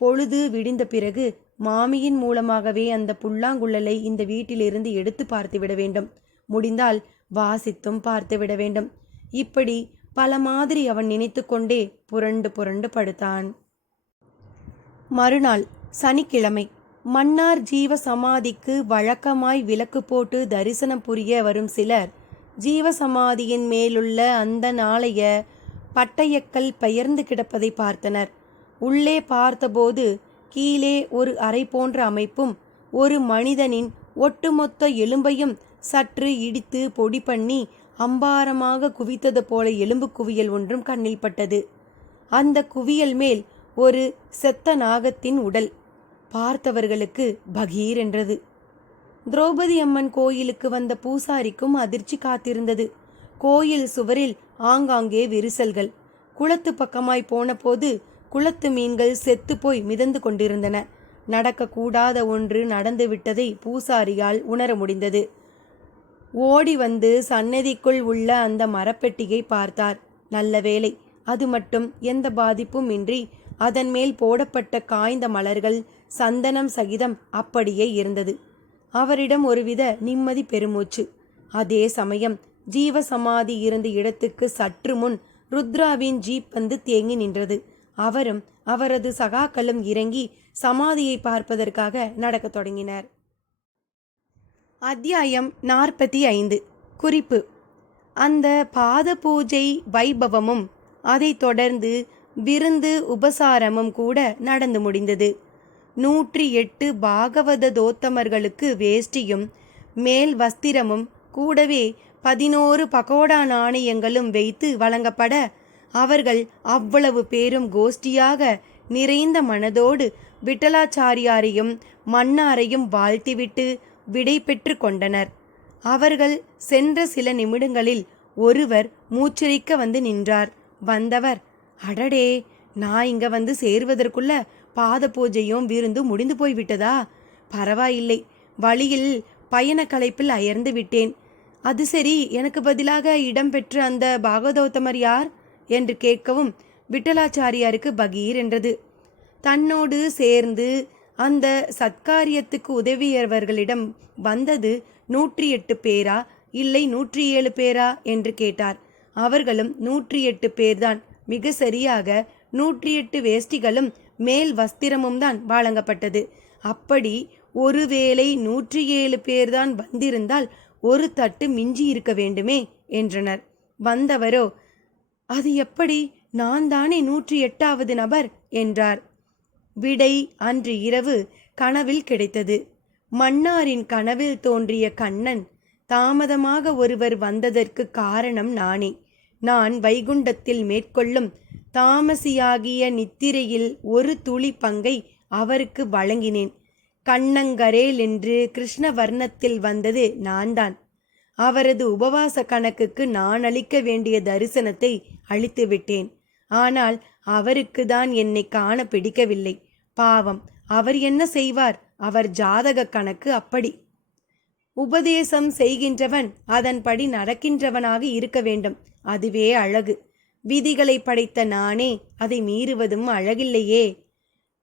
பொழுது விடிந்த பிறகு மாமியின் மூலமாகவே அந்த புல்லாங்குழலை இந்த வீட்டிலிருந்து எடுத்து பார்த்துவிட வேண்டும். முடிந்தால் வாசித்தும் பார்த்துவிட வேண்டும். இப்படி பல மாதிரி அவன் நினைத்து கொண்டே புரண்டு படுத்தான். மறுநாள் சனிக்கிழமை. மன்னார் ஜீவ சமாதிக்கு வழக்கமாய் விளக்கு போட்டு தரிசனம் புரிய வரும் சிலர் ஜீவ சமாதியின் மேலுள்ள அந்த நாளைய பட்டயக்கல் பெயர்ந்து கிடப்பதை பார்த்தனர். உள்ளே பார்த்தபோது கீழே ஒரு அறை போன்ற அமைப்பும் ஒரு மனிதனின் ஒட்டுமொத்த எலும்பையும் சற்று இடித்து பொடி பண்ணி அம்பாரமாக குவித்தது போல எலும்பு குவியல் ஒன்றும் கண்ணில் பட்டது. அந்த குவியல் மேல் ஒரு செத்த நாகத்தின் உடல். பார்த்தவர்களுக்கு பகீர் என்றது. திரௌபதி அம்மன் கோயிலுக்கு வந்த பூசாரிக்கும் அதிர்ச்சி காத்திருந்தது. கோயில் சுவரில் ஆங்காங்கே விரிசல்கள். குளத்து பக்கமாய் போன போது குளத்து மீன்கள் செத்து போய் மிதந்து கொண்டிருந்தன. நடக்கக்கூடாத ஒன்று நடந்து விட்டதை பூசாரியால் உணர முடிந்தது. ஓடி வந்து சன்னதிக்குள் உள்ள அந்த மரப்பெட்டியை பார்த்தார். நல்ல வேளை, அது மட்டும் எந்த பாதிப்பும் இன்றி அதன் மேல் போடப்பட்ட காய்ந்த மலர்கள் சந்தனம் சகிதம் அப்படியே இருந்தது. அவரிடம் ஒருவித நிம்மதி பெருமூச்சு. அதே சமயம் ஜீவசமாதி இருந்த இடத்துக்கு சற்று முன் ருத்ராவின் ஜீப் வந்து தேங்கி நின்றது. அவரும் அவரது சகாக்களும் இறங்கி சமாதியை பார்ப்பதற்காக நடக்கத் தொடங்கினர். அத்தியாயம் 45. குறிப்பு: அந்த பாத பூஜை வைபவமும் அதைத் தொடர்ந்து விருந்து உபசாரமும் கூட நடந்து முடிந்தது. 108 பாகவத தோத்தமர்களுக்கு வேஷ்டியும் மேல் வஸ்திரமும் கூடவே 11 பகோடா நாணயங்களும் வைத்து வழங்கப்பட அவர்கள் அவ்வளவு பேரும் கோஷ்டியாக நிறைந்த மனதோடு விட்டலாச்சாரியாரையும் மன்னாரையும் வாழ்த்திவிட்டு விடை பெற்று கொண்டனர். அவர்கள் சென்ற சில நிமிடங்களில் ஒருவர் மூச்சரிக்க வந்து நின்றார். வந்தவர், அடடே, நான் இங்க வந்து சேருவதற்குள்ள பாத பூஜையும் விருந்து முடிந்து போய்விட்டதா? பரவாயில்லை, வழியில் பயண களைப்பில் அயர்ந்து விட்டேன். அது சரி, எனக்கு பதிலாக இடம் பெற்ற அந்த பாகவதோத்தமர் யார் என்று கேட்கவும் விட்டலாச்சாரியாருக்கு பகீர் என்றது. தன்னோடு சேர்ந்து அந்த சத்காரியத்துக்கு உதவியவர்களிடம் வந்தது 108 பேரா இல்லை 107 பேரா என்று கேட்டார். அவர்களும் 108 பேர்தான், மிக சரியாக 108 வேஷ்டிகளும் மேல் வஸ்திரமும் தான் வழங்கப்பட்டது. அப்படி ஒருவேளை 107 பேர்தான் வந்திருந்தால் ஒரு தட்டு மிஞ்சி இருக்க வேண்டுமே என்றனர். வந்தவரோ, அது எப்படி, நான் தானே 108வது நபர் என்றார். விடை அன்று இரவு கனவில் கிடைத்தது. மன்னாரின் கனவில் தோன்றிய கண்ணன், தாமதமாக ஒருவர் வந்ததற்கு காரணம் நானே. நான் வைகுண்டத்தில் மேற்கொள்ளும் தாமசியாகிய நித்திரையில் ஒரு துளி பங்கை அவருக்கு வழங்கினேன். கண்ணங்கரேல் என்று கிருஷ்ண வர்ணத்தில் வந்தது நான்தான். அவரது உபவாச கணக்குக்கு நான் அளிக்க வேண்டிய தரிசனத்தை அளித்து விட்டேன். ஆனால் அவருக்கு தான் என்னை காண பிடிக்கவில்லை. பாவம், அவர் என்ன செய்வார்? அவர் ஜாதக கணக்கு அப்படி. உபதேசம் செய்கின்றவன் அதன்படி நடக்கின்றவனாக இருக்க வேண்டும். அதுவே அழகு. விதிகளை படைத்த நானே அதை மீறுவதும் அழகில்லையே.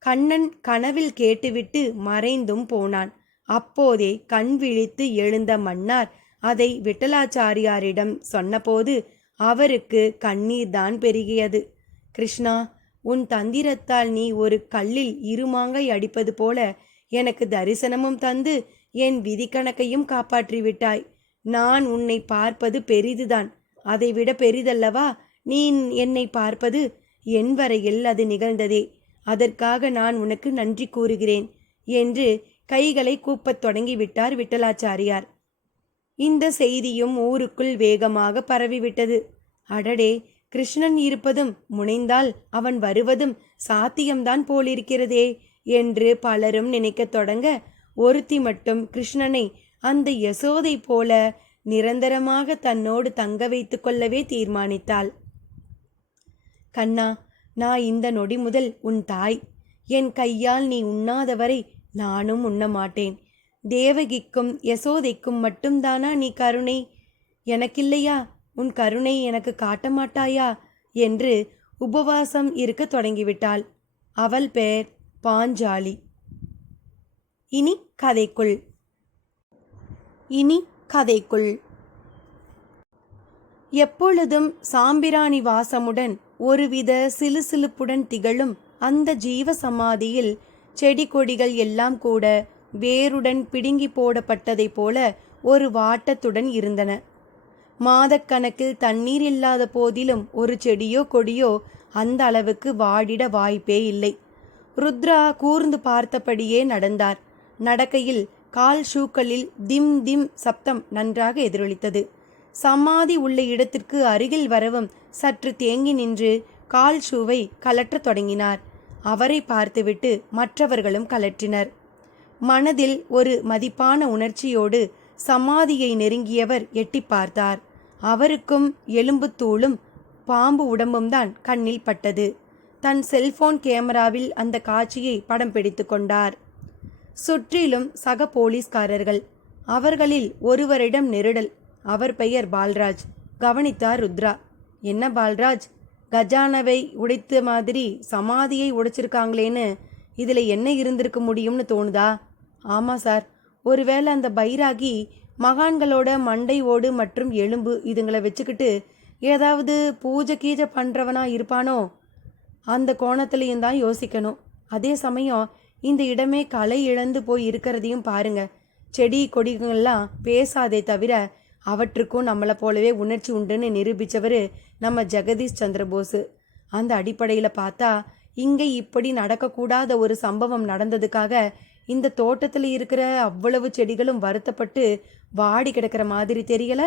கண்ணன் கனவில் கேட்டுவிட்டு மறைந்தும் போனான். அப்போதே கண் விழித்து எழுந்த மன்னார் அதை விட்டலாச்சாரியாரிடம் சொன்னபோது அவருக்கு கண்ணீர் தான் பெருகியது. கிருஷ்ணா, உன் தந்திரத்தால் நீ ஒரு கல்லில் இருமாங்கை அடிப்பது போல எனக்கு தரிசனமும் தந்து என் விதிக்கணக்கையும் காப்பாற்றிவிட்டாய். நான் உன்னை பார்ப்பது பெரிதுதான், அதைவிட பெரிதல்லவா நீ என்னை பார்ப்பது? என் வரையில் அது நிகழ்ந்ததே. அதற்காக நான் உனக்கு நன்றி கூறுகிறேன் என்று கைகளை கூப்பத் தொடங்கிவிட்டார் விட்டலாச்சாரியார். இந்த செய்தியும் ஊருக்குள் வேகமாக பரவிவிட்டது. அடடே, கிருஷ்ணன் இருப்பதும் முனைந்தால் அவன் வருவதும் சாத்தியம்தான் போலிருக்கிறதே என்று பலரும் நினைக்கத் தொடங்க, ஒருத்தி மட்டும் கிருஷ்ணனை அந்த யசோதை போல நிரந்தரமாக தன்னோடு தங்க வைத்து கொள்ளவே தீர்மானித்தாள். கண்ணா, நான் இந்த நொடி முதல் உன் தாய். என் கையால் நீ உண்ணாதவரை நானும் உண்ண மாட்டேன். தேவகிக்கும் யசோதைக்கும் மட்டும்தானா நீ கருணை? எனக்கில்லையா? உன் கருணை எனக்கு காட்ட மாட்டாயா என்று உபவாசம் இருக்க தொடங்கிவிட்டாள். அவள் பெயர் பாஞ்சாலி. இனி கதைக்குள். எப்பொழுதும் சாம்பிராணி வாசமுடன் ஒருவித சிலுசிலுப்புடன் திகழும் அந்த ஜீவ சமாதியில் செடி கொடிகள் எல்லாம் கூட வேருடன் பிடுங்கி போடப்பட்டதைப் போல ஒரு வாட்டத்துடன் இருந்தன. மாதக்கணக்கில் தண்ணீர் இல்லாத போதிலும் ஒரு செடியோ கொடியோ அந்த அளவுக்கு வாடிட வாய்ப்பே இல்லை. ருத்ரா கூர்ந்து பார்த்தபடியே நடந்தார். நடக்கையில் கால் ஷூக்களில் திம் திம் சப்தம் நன்றாக எதிரொலித்தது. சமாதி உள்ள இடத்திற்கு அருகில் வரவும் சற்று தேங்கி நின்று கால் ஷூவை கலற்றத் தொடங்கினார். அவரை பார்த்துவிட்டு மற்றவர்களும் கலற்றினர். மனதில் ஒரு மதிப்பான உணர்ச்சியோடு சமாதியை நெருங்கியவர் எட்டி பார்த்தார். அவருக்கும் எலும்புத்தூளும் பாம்பு உடம்பும் தான் கண்ணில் பட்டது. தன் செல்போன் கேமராவில் அந்த காட்சியை படம் பிடித்து கொண்டார். சுற்றிலும் சக போலீஸ்காரர்கள். அவர்களில் ஒருவரிடம் நெருடல். அவர் பெயர் பால்ராஜ். கவனித்தார் ருத்ரா. என்ன பால்ராஜ், கஜானாவை உடைத்த மாதிரி சமாதியை உடைச்சிருக்காங்களேன்னு இதில் என்ன இருந்திருக்க முடியும்னு தோணுதா? ஆமாம் சார், ஒருவேளை அந்த பைராகி மகான்களோட மண்டை ஓடு மற்றும் எலும்பு இதுங்களை வச்சுக்கிட்டு ஏதாவது பூஜை கீஜை பண்ணுறவனா இருப்பானோ? அந்த கோணத்துலையும் தான் யோசிக்கணும். அதே சமயம் இந்த இடமே கலை இழந்து போய் இருக்கிறதையும் பாருங்க. செடி கொடிகள்லாம் பேசாதே தவிர அவற்றுக்கும் நம்மளை போலவே உணர்ச்சி உண்டுன்னு நிரூபித்தவர் நம்ம ஜெகதீஷ் சந்திரபோஸ். அந்த அடிப்படையில் பார்த்தா இங்கே இப்படி நடக்கக்கூடாத ஒரு சம்பவம் நடந்ததுக்காக இந்த தோட்டத்தில் இருக்கிற அவ்வளவு செடிகளும் வருத்தப்பட்டு வாடி கிடக்கிற மாதிரி தெரியல.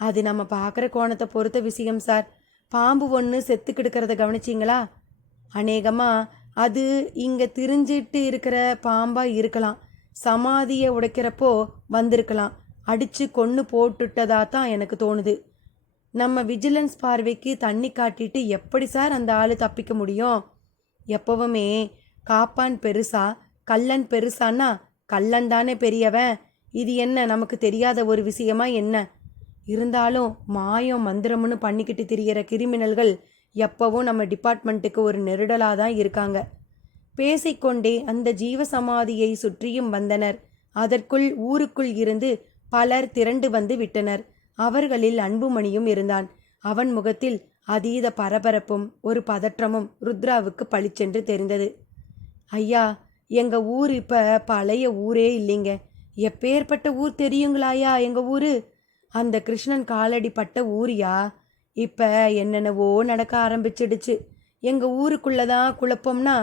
அது நம்ம பார்க்குற கோணத்தை பொறுத்த விஷயம் சார். பாம்பு ஒன்று செத்து கிடக்கிறத கவனிச்சிங்களா? அநேகமாக அது இங்கே திரிஞ்சிட்டு இருக்கிற பாம்பாக இருக்கலாம். சமாதியை உடைக்கிறப்போ வந்திருக்கலாம். அடித்து கொன்று போட்டுட்டதா தான் எனக்கு தோணுது. நம்ம விஜிலன்ஸ் பார்வைக்கு தண்ணி காட்டிட்டு எப்படி சார் அந்த ஆள் தப்பிக்க முடியும்? எப்பவுமே காப்பான் பெருசா கல்லன் பெருசான்னா கல்லன் தானே பெரியவன். இது என்ன நமக்கு தெரியாத ஒரு விஷயமா என்ன? இருந்தாலும் மாயம் மந்திரம்னு பண்ணிக்கிட்டு திரியிற கிரிமினல்கள் எப்பவும் நம்ம டிபார்ட்மெண்ட்டுக்கு ஒரு நெருடலாக தான் இருக்காங்க. பேசிக்கொண்டே அந்த ஜீவசமாதியை சுற்றியும் வந்தனர். அதற்குள் ஊருக்குள் இருந்து பலர் திரண்டு வந்து விட்டனர். அவர்களில் அன்புமணியும் இருந்தான். அவன் முகத்தில் அதீத பரபரப்பும் ஒரு பதற்றமும் ருத்ராவுக்கு பளிச்சென்று தெரிந்தது. ஐயா, எங்க ஊர் இப்ப பழைய ஊரே இல்லைங்க. எப்பேற்பட்ட ஊர் தெரியுங்களாயா எங்க ஊரு? அந்த கிருஷ்ணன் காலடி பட்ட ஊரியா? இப்ப என்னென்னவோ நடக்க ஆரம்பிச்சிடுச்சு. எங்க ஊருக்குள்ளதான் குழப்பம்னா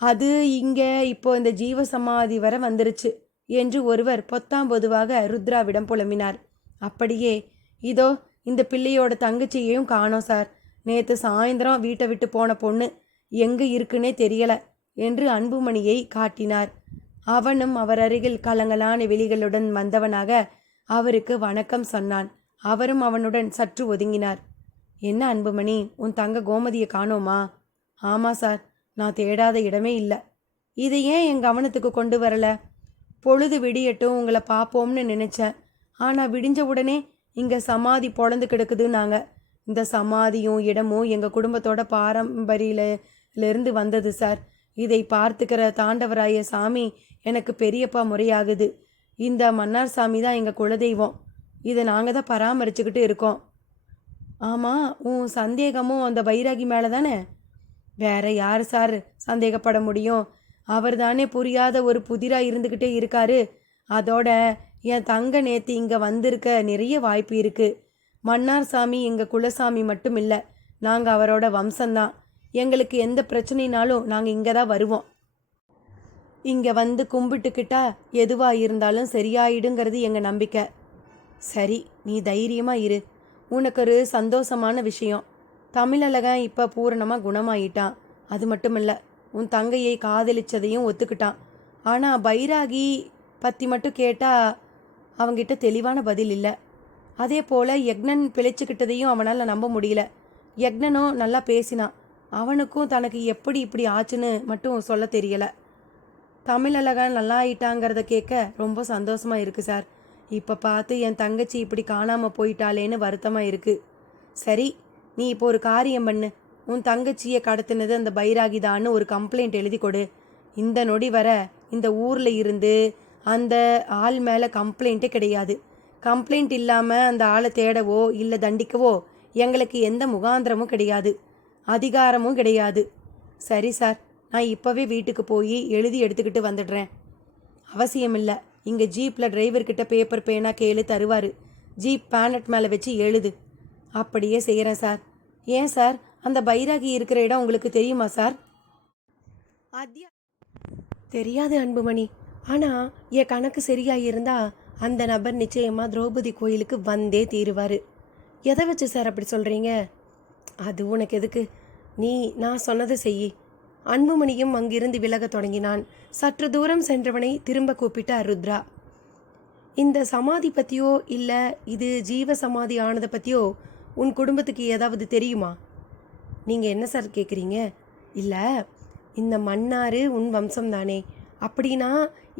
அது இங்க இப்போ இந்த ஜீவசமாதி வர வந்துருச்சு என்று ஒருவர் பொத்தாம் பொதுவாக ருத்ராவிடம் புலம்பினார். அப்படியே இதோ இந்த பிள்ளையோட தங்கச்சியையும் காணோம் சார். நேற்று சாயந்தரம் வீட்டை விட்டு போன பொண்ணு எங்க இருக்குன்னே தெரியல என்று அன்புமணியை காட்டினார். அவனும் அவர் அருகில் கலங்கலான விழிகளுடன் வந்தவனாக அவருக்கு வணக்கம் சொன்னான். அவரும் அவனுடன் சற்று ஒதுங்கினார். என்ன அன்புமணி, உன் தங்க கோமதியை காணோமா? ஆமா சார், நான் தேடாத இடமே இல்லை. இதை ஏன் என் கவனத்துக்கு கொண்டு வரல? பொழுது விடியட்டும் உங்களை பார்ப்போம்னு நினைச்சேன். ஆனால் விடிஞ்ச உடனே இங்கே சமாதி பொழந்து கிடக்குதுன்னாங்க. இந்த சமாதியும் இடமும் எங்கள் குடும்பத்தோட பாரம்பரியிலிருந்து வந்தது சார். இதை பார்த்துக்கிற தாண்டவராய சாமி எனக்கு பெரியப்பா முறையாகுது. இந்த மன்னார் சாமி தான் எங்கள் குலதெய்வம். இதை நாங்கள் தான் பராமரிச்சுக்கிட்டு இருக்கோம். ஆமாம், உன் சந்தேகமும் அந்த பைராகி மேலே தானே? வேற யார் சார் சந்தேகப்பட முடியும்? அவர் தானே புரியாத ஒரு புதிராக இருந்துக்கிட்டே இருக்காரு. அதோட என் தங்க நேத்து இங்கே வந்திருக்க நிறைய வாய்ப்பு இருக்கு. மன்னார் சாமி எங்கள் குலசாமி மட்டும் இல்லை, நாங்கள் அவரோட வம்சம்தான். எங்களுக்கு எந்த பிரச்சனைனாலும் நாங்கள் இங்கே தான் வருவோம். இங்கே வந்து கும்பிட்டுக்கிட்டா எதுவாக இருந்தாலும் சரியாயிடுங்கிறது எங்கள் நம்பிக்கை. சரி, நீ தைரியமாக இரு. உனக்கு ஒரு சந்தோஷமான விஷயம். தமிழழகன் இப்போ பூரணமாக குணமாயிட்டான். அது மட்டும் இல்லை, உன் தங்கையை காதலிச்சதையும் ஒத்துக்கிட்டான். ஆனால் பைராகி பற்றி மட்டும் கேட்டால் அவங்கிட்ட தெளிவான பதில் இல்லை. அதே போல் யக்னன் பிழைச்சிக்கிட்டதையும் அவனால் நம்ப முடியல. யக்னனும் நல்லா பேசினான். அவனுக்கும் தனக்கு எப்படி இப்படி ஆச்சுன்னு மட்டும் சொல்ல தெரியலை. தமிழழகன் நல்லா ஆயிட்டாங்கிறத கேட்க ரொம்ப சந்தோஷமாக இருக்குது சார். இப்போ பார்த்து என் தங்கச்சி இப்படி காணாமல் போயிட்டாளேன்னு வருத்தமாக இருக்குது. சரி, நீ இப்போ ஒரு காரியம் பண்ணு. உன் தங்கச்சியை கடத்தினது அந்த பைராகி தான்னு ஒரு கம்ப்ளைண்ட் எழுதி கொடு. இந்த நொடி வர இந்த ஊரில் இருந்து அந்த ஆள் மேலே கம்ப்ளைண்ட்டே கிடையாது. கம்ப்ளைண்ட் இல்லாமல் அந்த ஆளை தேடவோ இல்லை தண்டிக்கவோ எங்களுக்கு எந்த முகாந்திரமும் கிடையாது, அதிகாரமும் கிடையாது. சரி சார், நான் இப்போவே வீட்டுக்கு போய் எழுதி எடுத்துக்கிட்டு வந்துடுறேன். அவசியம் இல்லை, இங்கே ஜீப்பில் டிரைவர்கிட்ட பேப்பர் பேனா கேளு தருவார். ஜீப் பேனட் மேலே வச்சு எழுது. அப்படியே செய்கிறேன் சார். ஏன் சார், அந்த பைராகி இருக்கிற இடம் உங்களுக்கு தெரியுமா சார்? தெரியாது அன்புமணி. ஆனால் என் கணக்கு சரியாக இருந்தால் அந்த நபர் நிச்சயமாக திரௌபதி கோயிலுக்கு வந்தே தீருவார். எதை வச்சு சார் அப்படி சொல்கிறீங்க? அது உனக்கு எதுக்கு? நான் சொன்னதை செய். அன்புமணியும் அங்கிருந்து விலகத் தொடங்கினான். சற்று தூரம் சென்றவனை திரும்ப கூப்பிட்டார் ருத்ரா. இந்த சமாதி பற்றியோ இல்லை இது ஜீவ சமாதி ஆனதை பற்றியோ உன் குடும்பத்துக்கு ஏதாவது தெரியுமா? நீங்கள் என்ன சார் கேட்குறீங்க? இல்லை, இந்த மன்னார் உன் வம்சம் தானே. அப்படின்னா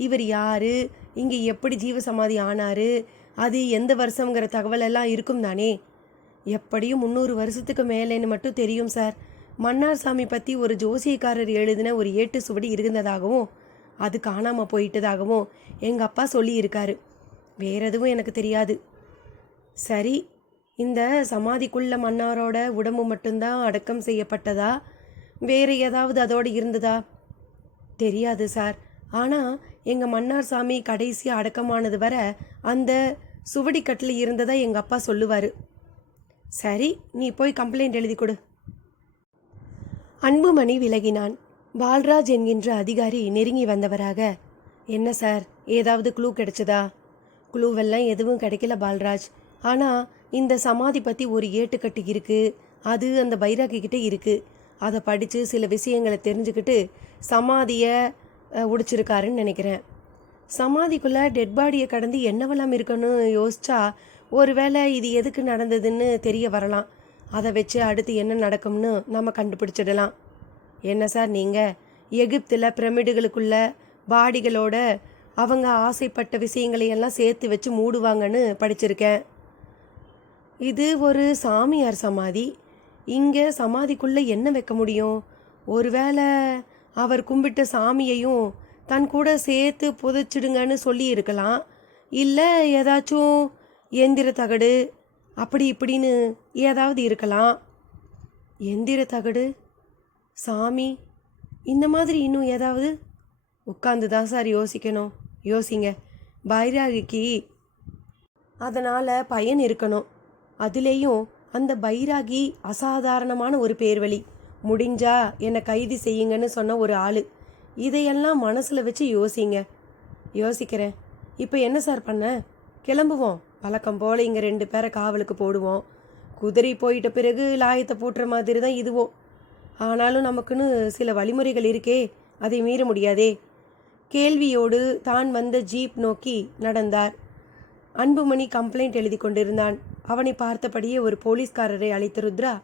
இவர் யார், இங்கே எப்படி ஜீவசமாதி ஆனார், அது எந்த வருஷங்கிற தகவலெல்லாம் இருக்கும் தானே. எப்படியும் 300 வருஷத்துக்கு மேலேன்னு மட்டும் தெரியும் சார். மன்னார் சாமி பற்றி ஒரு ஜோசியக்காரர் எழுதின ஒரு ஏட்டு சுவடி இருந்ததாகவும் அது காணாமல் போயிட்டதாகவும் எங்கள் அப்பா சொல்லியிருக்காரு. வேற எதுவும் எனக்கு தெரியாது. சரி, இந்த சமாதிக்குள்ள மன்னாரோட உடம்பு மட்டும்தான் அடக்கம் செய்யப்பட்டதா, வேறு ஏதாவது அதோடு இருந்ததா? தெரியாது சார். ஆனால் எங்கள் மன்னார் சாமி கடைசியாக அடக்கமானது வர அந்த சுவடிக்கட்டில் இருந்ததா எங்கள் அப்பா சொல்லுவார். சரி, நீ போய் கம்ப்ளைண்ட் எழுதி கொடு. அன்புமணி விலகினான். பால்ராஜ் என்கின்ற அதிகாரி நெருங்கி வந்தவராக, என்ன சார், ஏதாவது க்ளூ கிடைச்சதா? க்ளூவெல்லாம் எதுவும் கிடைக்கல பால்ராஜ். ஆனால் இந்த சமாதி பற்றி ஒரு ஏட்டுக்கட்டு இருக்குது, அது அந்த பைராகி கிட்டே இருக்குது. அதை படித்து சில விஷயங்களை தெரிஞ்சுக்கிட்டு சமாதியை உடைச்சிருக்காருன்னு நினைக்கிறேன். சமாதிக்குள்ளே டெட் பாடியை கடந்து என்னவெல்லாம் இருக்குன்னு யோசிச்சா ஒருவேளை இது எதுக்கு நடந்ததுன்னு தெரிய வரலாம். அதை வச்சு அடுத்து என்ன நடக்கும்னு நம்ம கண்டுபிடிச்சிடலாம். என்ன சார் நீங்கள் எகிப்தில் பிரமிடுகளுக்குள்ள பாடிகளோட அவங்க ஆசைப்பட்ட விஷயங்களையெல்லாம் சேர்த்து வச்சு மூடுவாங்கன்னு படிச்சிருக்கேன். இது ஒரு சாமியார் சமாதி. இங்கே சமாதிக்குள்ளே என்ன வைக்க முடியும்? ஒருவேளை அவர் கும்பிட்ட சாமியையும் தன் கூட சேர்த்து புதைச்சிடுங்கன்னு சொல்லி இருக்கலாம். இல்லை ஏதாச்சும் எந்திர தகடு அப்படி இப்படின்னு ஏதாவது இருக்கலாம். எந்திர தகடு, சாமி, இந்த மாதிரி இன்னும் ஏதாவது? உட்காந்து தான் சார் யோசிக்கணும். யோசிங்க. பைராகிக்கு அதனால் பயன் இருக்கணும். அதுலேயும் அந்த பைராகி அசாதாரணமான ஒரு பேர்வழி. முடிஞ்சா என்னை கைது செய்யுங்கன்னு சொன்ன ஒரு ஆள். இதையெல்லாம் மனசில் வச்சு யோசிங்க. யோசிக்கிறேன். இப்போ என்ன சார் பண்ண? கிளம்புவோம். வழக்கம் போல் இங்கே 2 பேரை காவலுக்கு போடுவோம். குதிரை போயிட்ட பிறகு லாயத்தை பூட்டுற மாதிரி தான் இதுவும். ஆனாலும் நமக்குன்னு சில வழிமுறைகள் இருக்கே, அதை மீற முடியாதே. கேள்வியோடு தான் வந்த ஜீப் நோக்கி நடந்தார். அன்புமணி கம்ப்ளைண்ட் எழுதி கொண்டிருந்தான். அவனை பார்த்தபடியே ஒரு போலீஸ்காரரை அழைத்த ருத்ரா,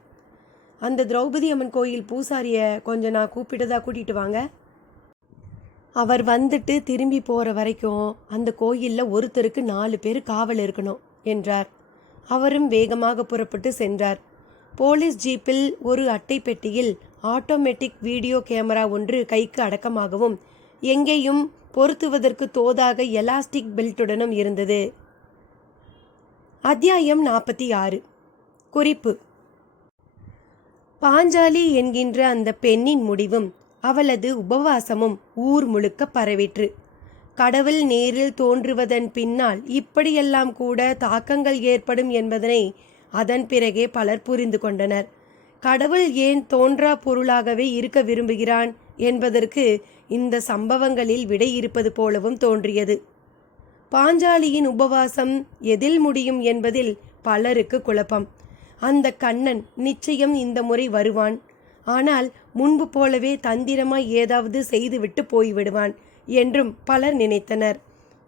அந்த திரௌபதி அம்மன் கோயில் பூசாரியை கொஞ்சம் நான் கூட்டிகிட்டு வாங்க. அவர் வந்துட்டு திரும்பி போகிற வரைக்கும் அந்த கோயிலில் ஒருத்தருக்கு 4 பேர் காவல் இருக்கணும் என்றார். அவரும் வேகமாக புறப்பட்டு சென்றார். போலீஸ் ஜீப்பில் ஒரு அட்டை பெட்டியில் ஆட்டோமேட்டிக் வீடியோ கேமரா ஒன்று கைக்கு அடக்கமாகவும் எங்கேயும் பொருத்துவதற்கு தோதாக எலாஸ்டிக் பெல்ட்டுடனும் இருந்தது. அத்தியாயம் 46. குறிப்பு: பாஞ்சாலி என்கின்ற அந்த பெண்ணின் முடிவும் அவளது உபவாசமும் ஊர் முழுக்க பரவிற்று. கடவுள் நேரில் தோன்றுவதன் பின்னால் இப்படியெல்லாம் கூட தாக்கங்கள் ஏற்படும் என்பதனை அதன் பிறகே பலர் புரிந்து கொண்டனர். கடவுள் ஏன் தோன்றா பொருளாகவே இருக்க விரும்புகிறான் என்பதற்கு இந்த சம்பவங்களில் விடை இருப்பது போலவும் தோன்றியது. பாஞ்சாலியின் உபவாசம் எதில் முடியும் என்பதில் பலருக்கு குழப்பம். அந்த கண்ணன் நிச்சயம் இந்த முறை வருவான். ஆனால் முன்பு போலவே தந்திரமாய் ஏதாவது செய்துவிட்டு போய்விடுவான் என்றும் பலர் நினைத்தனர்.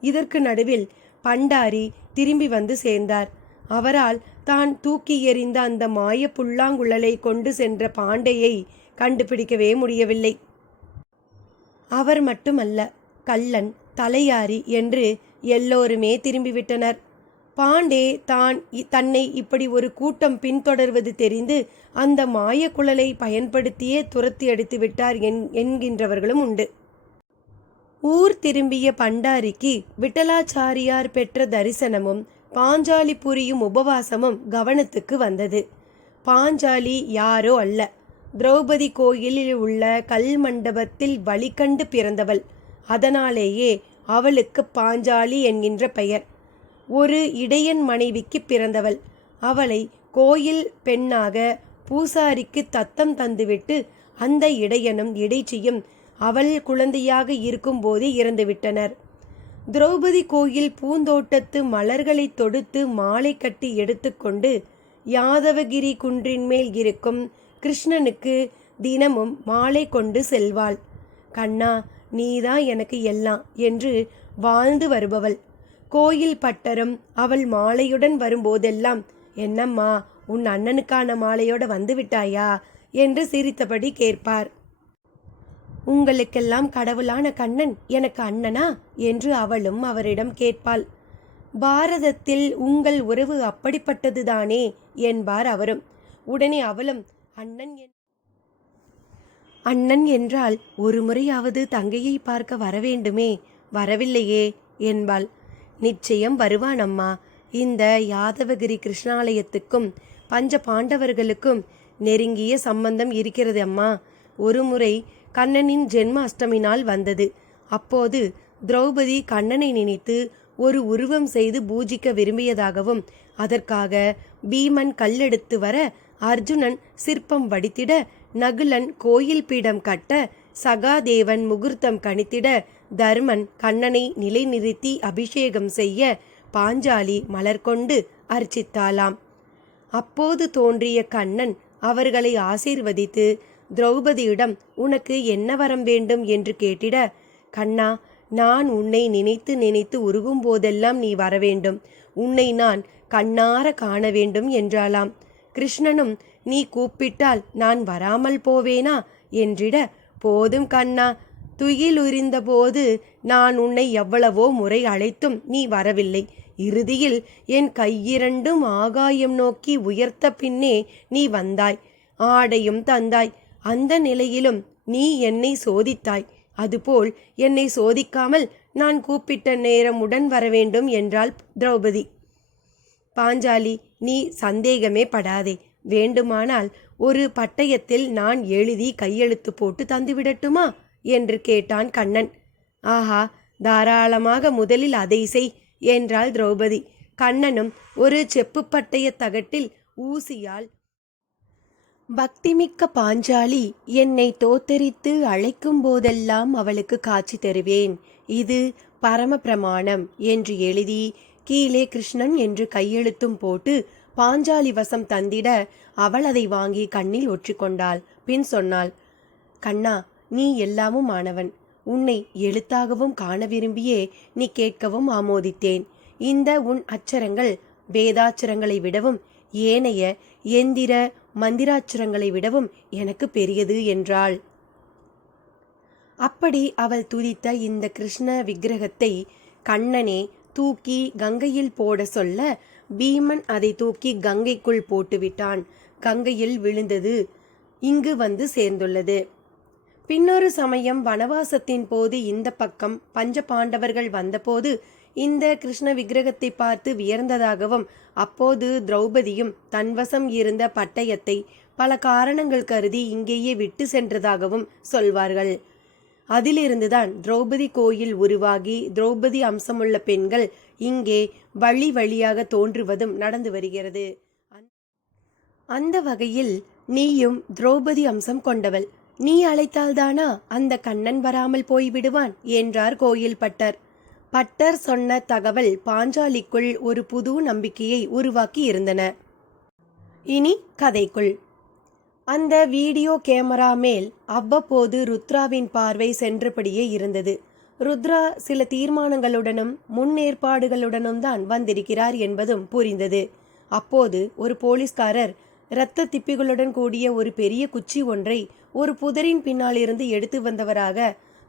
இதற்கு நடுவில் பண்டாரி திரும்பி வந்து சேர்ந்தார். அவரால் தான் தூக்கி எறிந்த அந்த மாய புல்லாங்குழலை கொண்டு சென்ற பாண்டையை கண்டுபிடிக்கவே முடியவில்லை. அவர் மட்டுமல்ல, கள்ளன், தலையாரி என்று எல்லோருமே திரும்பிவிட்டனர். பாண்டே தன்னை இப்படி ஒரு கூட்டம் பின்தொடர்வது தெரிந்து அந்த மாயக்குழலை பயன்படுத்தியே துரத்தி அடித்து விட்டார் என்கின்றவர்களும் உண்டு. ஊர் திரும்பிய பண்டாரிக்கு விட்டலாச்சாரியார் பெற்ற தரிசனமும் பாஞ்சாலி புரியும் உபவாசமும் கவனத்துக்கு வந்தது. பாஞ்சாலி யாரோ அல்ல, திரௌபதி கோயிலில் உள்ள கல் மண்டபத்தில் வழிகண்டு பிறந்தவள். அதனாலேயே அவளுக்கு பாஞ்சாலி என்கின்ற பெயர். ஒரு இடையன் மனைவிக்கு பிறந்தவள். அவளை கோயில் பெண்ணாக பூசாரிக்கு தத்தம் தந்துவிட்டு அந்த இடையனும் இடைச்சியும் அவள் குழந்தையாக இருக்கும்போதே இறந்துவிட்டனர். திரௌபதி கோயில் பூந்தோட்டத்து மலர்களை தொடுத்து மாலை கட்டி எடுத்துக்கொண்டு யாதவகிரி குன்றின் மேல் இருக்கும் கிருஷ்ணனுக்கு தினமும் மாலை கொண்டு செல்வாள். கண்ணா, நீதான் எனக்கு எல்லாம் என்று வாழ்ந்து வருபவள். கோயில் பட்டரும் அவள் மாலையுடன் வரும்போதெல்லாம், என்னம்மா உன் அண்ணனுக்கான மாலையோட வந்து விட்டாயா என்று சிரித்தபடி கேட்பார். உங்களுக்கெல்லாம் கடவுளான கண்ணன் எனக்கு அண்ணனா என்று அவளும் அவரிடம் கேட்பாள். பாரதத்தில் உங்கள் உறவு அப்படிப்பட்டதுதானே என்பார் அவரும். உடனே அவளும் அண்ணன் என்றால் ஒரு முறையாவது தங்கையை பார்க்க வரவேண்டுமே, வரவில்லையே என்பாள். நிச்சயம் வருவான் அம்மா. இந்த யாதவகிரி கிருஷ்ணாலயத்துக்கும் பஞ்ச பாண்டவர்களுக்கும் நெருங்கிய சம்பந்தம் இருக்கிறது அம்மா. ஒரு முறை கண்ணனின் ஜென்ம அஷ்டமி நாள் வந்தது. அப்போது திரௌபதி கண்ணனை நினைத்து ஒரு உருவம் செய்து பூஜிக்க விரும்பியதாகவும் அதற்காக பீமன் கல்லெடுத்து வர, அர்ஜுனன் சிற்பம் வடித்திட, நகுலன் கோயில் பீடம் கட்ட, சகாதேவன் முகூர்த்தம் கணித்திட, தர்மன் கண்ணனை நிலைநிறுத்தி அபிஷேகம் செய்ய பாஞ்சாலி மலர் கொண்டு அர்ச்சித்தாளாம். அப்போது தோன்றிய கண்ணன் அவர்களை ஆசீர்வதித்து திரௌபதியிடம் உனக்கு என்ன வரம் வேண்டும் என்று கேட்டிட, கண்ணா, நான் உன்னை நினைத்து நினைத்து உருகும் போதெல்லாம் நீ வரவேண்டும், உன்னை நான் கண்ணார காண வேண்டும் என்றாளாம். கிருஷ்ணனும் நீ கூப்பிட்டால் நான் வராமல் போவேனா என்றிட, போதும் கண்ணா, துயிலுரிந்த போது நான் உன்னை எவ்வளவோ முறை அழைத்தும் நீ வரவில்லை. இறுதியில் என் கையிரண்டும் ஆகாயம் நோக்கி உயர்த்த பின்னே நீ வந்தாய், ஆடையும் தந்தாய். அந்த நிலையிலும் நீ என்னை சோதித்தாய். அதுபோல் என்னை சோதிக்காமல் நான் கூப்பிட்ட நேரம் உடன் வரவேண்டும் என்றாள் திரௌபதி. பாஞ்சாலி, நீ சந்தேகமே படாதே. வேண்டுமானால் ஒரு பட்டயத்தில் நான் எழுதி கையெழுத்து போட்டு தந்துவிடட்டுமா என்று கேட்டான் கண்ணன். ஆஹா, தாராளமாக, முதலில் அதை செய் என்றாள் திரௌபதி. கண்ணனும் ஒரு செப்பு பட்டய தகட்டில் ஊசியால், பக்திமிக்க பாஞ்சாலி என்னை தோத்தரித்து அழைக்கும் போதெல்லாம் அவளுக்கு காட்சி தருவேன், இது பரம பிரமாணம் என்று எழுதி கீழே கிருஷ்ணன் என்று கையெழுத்தும் போட்டு பாஞ்சாலி வசம் தந்திட அவள் அதை வாங்கி கண்ணில் ஒற்றிக்கொண்டாள். பின் சொன்னாள், கண்ணா, நீ எல்லாமும் ஆனவன். உன்னை எழுத்தாகவும் காண விரும்பியே நீ கேட்கவும் ஆமோதித்தேன். இந்த உன் அச்சரங்கள் வேதாச்சரங்களை விடவும் ஏனைய எந்திர மந்திராட்சரங்களை விடவும் எனக்கு பெரியது என்றாள். அப்படி அவள் துதித்த இந்த கிருஷ்ண விக்கிரகத்தை கண்ணனே தூக்கி கங்கையில் போட சொல்ல பீமன் அதை தூக்கி கங்கைக்குள் போட்டுவிட்டான். கங்கையில் விழுந்தது. இங்கு வந்து சேர்ந்துள்ளது. பின்னொரு சமயம் வனவாசத்தின் போது இந்த பக்கம் பஞ்ச பாண்டவர்கள் வந்தபோது இந்த கிருஷ்ண விக்கிரகத்தை பார்த்து வியர்ந்ததாகவும், அப்போது திரௌபதியும் தன்வசம் இருந்த பட்டயத்தை பல காரணங்கள் கருதி இங்கேயே விட்டு சென்றதாகவும் சொல்வார்கள். அதிலிருந்துதான் திரௌபதி கோயில் உருவாகி திரௌபதி அம்சமுள்ள பெண்கள் இங்கே வழி வழியாக தோன்றுவதும் நடந்து வருகிறது. அந்த வகையில் நீயும் திரௌபதி அம்சம் கொண்டவள். நீ அழைத்தால்தானா அந்த கண்ணன் வராமல் போய்விடுவான் என்றார் கோயில் பட்டர். பட்டர் சொன்ன தகவல் பாஞ்சாலிக்குள் ஒரு புது நம்பிக்கையை உருவாக்கி இருந்தன. இனி கதைக்குள். அந்த வீடியோ கேமரா மேல் அவ்வப்போது ருத்ராவின் பார்வை சென்றபடியே இருந்தது. ருத்ரா சில தீர்மானங்களுடனும் முன்னேற்பாடுகளுடனும் தான் வந்திருக்கிறார் என்பதும் புரிந்தது. அப்போது ஒரு போலீஸ்காரர் இரத்த திப்பிகளுடன் கூடிய ஒரு பெரிய குச்சி ஒன்றை ஒரு புதரின் பின்னால் இருந்து எடுத்து வந்தவராக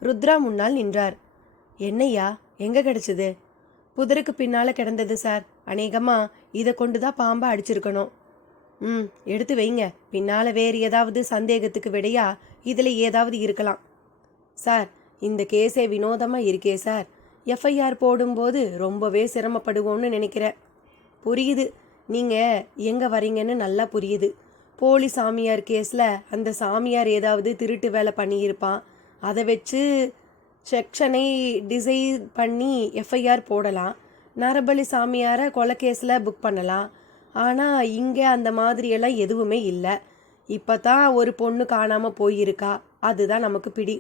ருத்ரா முன்னால் நின்றார். என்னையா, எங்க கிடைச்சது? புதருக்கு பின்னால கிடந்தது சார். அநேகமா இதை கொண்டுதான் பாம்பை அடிச்சிருக்கணும். எடுத்து வைங்க. பின்னால வேறு ஏதாவது சந்தேகத்துக்கு விடையா இதுல ஏதாவது இருக்கலாம். சார், இந்த கேஸே வினோதமா இருக்கே சார். எஃப்ஐஆர் போடும்போது ரொம்பவே சிரமப்படுவோம்னு நினைக்கிறேன். புரியுது, நீங்க எங்க வரீங்கன்னு நல்லா புரியுது. போலி சாமியார் கேஸ்ல அந்த சாமியார் ஏதாவது திருட்டு வேலை பண்ணியிருப்பான். அதை வச்சு செக்ஷனை டிசைட் பண்ணி எஃப்ஐஆர் போடலாம். நரபலி சாமியாரை கொலை கேஸில் புக் பண்ணலாம். ஆனால் இங்கே அந்த மாதிரியெல்லாம் எதுவுமே இல்லை. இப்போ தான் ஒரு பொண்ணு காணாமல் போயிருக்கா, அதுதான் நமக்கு பிடி.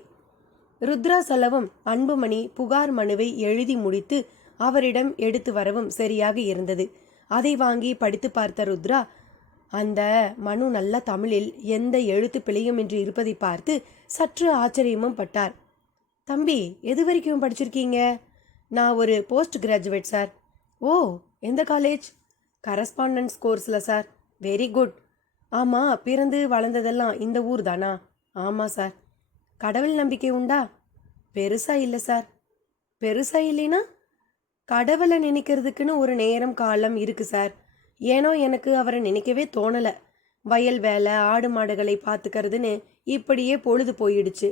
ருத்ரா சொல்லவும் அன்புமணி புகார் மனுவை எழுதி முடித்து அவரிடம் எடுத்து வரவும் சரியாக இருந்தது. அதை வாங்கி படித்து பார்த்த ருத்ரா, அந்த மனு நல்ல தமிழில் எந்த எழுத்து பிழையுமின்றி இருப்பதை பார்த்து சற்று ஆச்சரியமும் பட்டார். தம்பி, எது வரைக்கும் படிச்சிருக்கீங்க? நான் ஒரு போஸ்ட் கிராஜுவேட் சார். ஓ, எந்த காலேஜ்? கரஸ்பாண்டன்ஸ் கோர்ஸில் சார். Very good. ஆமாம், பிறந்து வளர்ந்ததெல்லாம் இந்த ஊர் தானா? ஆமாம் சார். கடவுள் நம்பிக்கை உண்டா? பெருசாக இல்லை சார். பெருசாக இல்லைன்னா? கடவுளை நினைக்கிறதுக்குன்னு ஒரு நேரம் காலம் இருக்குது சார். ஏனோ எனக்கு அவரை நினைக்கவே தோணலை. வயல் வேலை, ஆடு மாடுகளை பார்த்துக்கிறதுன்னு இப்படியே பொழுது போயிடுச்சு.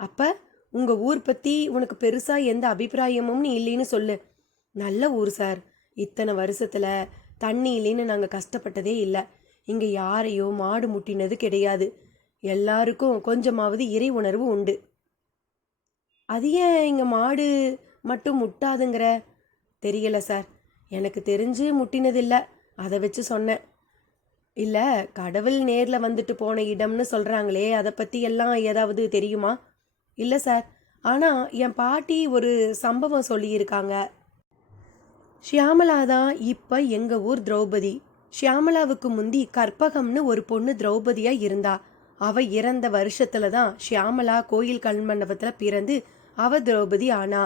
அப்போ உங்கள் ஊர் பற்றி உனக்கு பெருசாக எந்த அபிப்பிராயமும் இல்லைன்னு சொல்லு. நல்ல ஊர் சார். இத்தனை வருஷத்தில் தண்ணி இல்லைன்னு நாங்கள் கஷ்டப்பட்டதே இல்லை. இங்கே யாரையோ மாடு முட்டினது கிடையாது. எல்லாருக்கும் கொஞ்சமாவது இறை உணர்வு உண்டு. அது ஏன் இங்கே மாடு மட்டும் முட்டாதுங்கிற? தெரியல சார். எனக்கு தெரிஞ்சு முட்டினதில்லை, அதை வச்சு சொன்னேன். இல்லை, கடவுள் நேரில் வந்துட்டு போன இடம்னு சொல்கிறாங்களே, அதை பற்றி எல்லாம் ஏதாவது தெரியுமா? இல்லை சார். ஆனால் என் பாட்டி ஒரு சம்பவம் சொல்லியிருக்காங்க. ஷியாமலா தான் இப்போ எங்கள் ஊர் திரௌபதி. ஷியாமளாவுக்கு முந்தி கற்பகம்னு ஒரு பொண்ணு திரௌபதியா இருந்தா. அவ இறந்த வருஷத்துல தான் ஷியாமளா கோயில் கல்மண்டபத்துல பிறந்து அவ திரௌபதி ஆனா.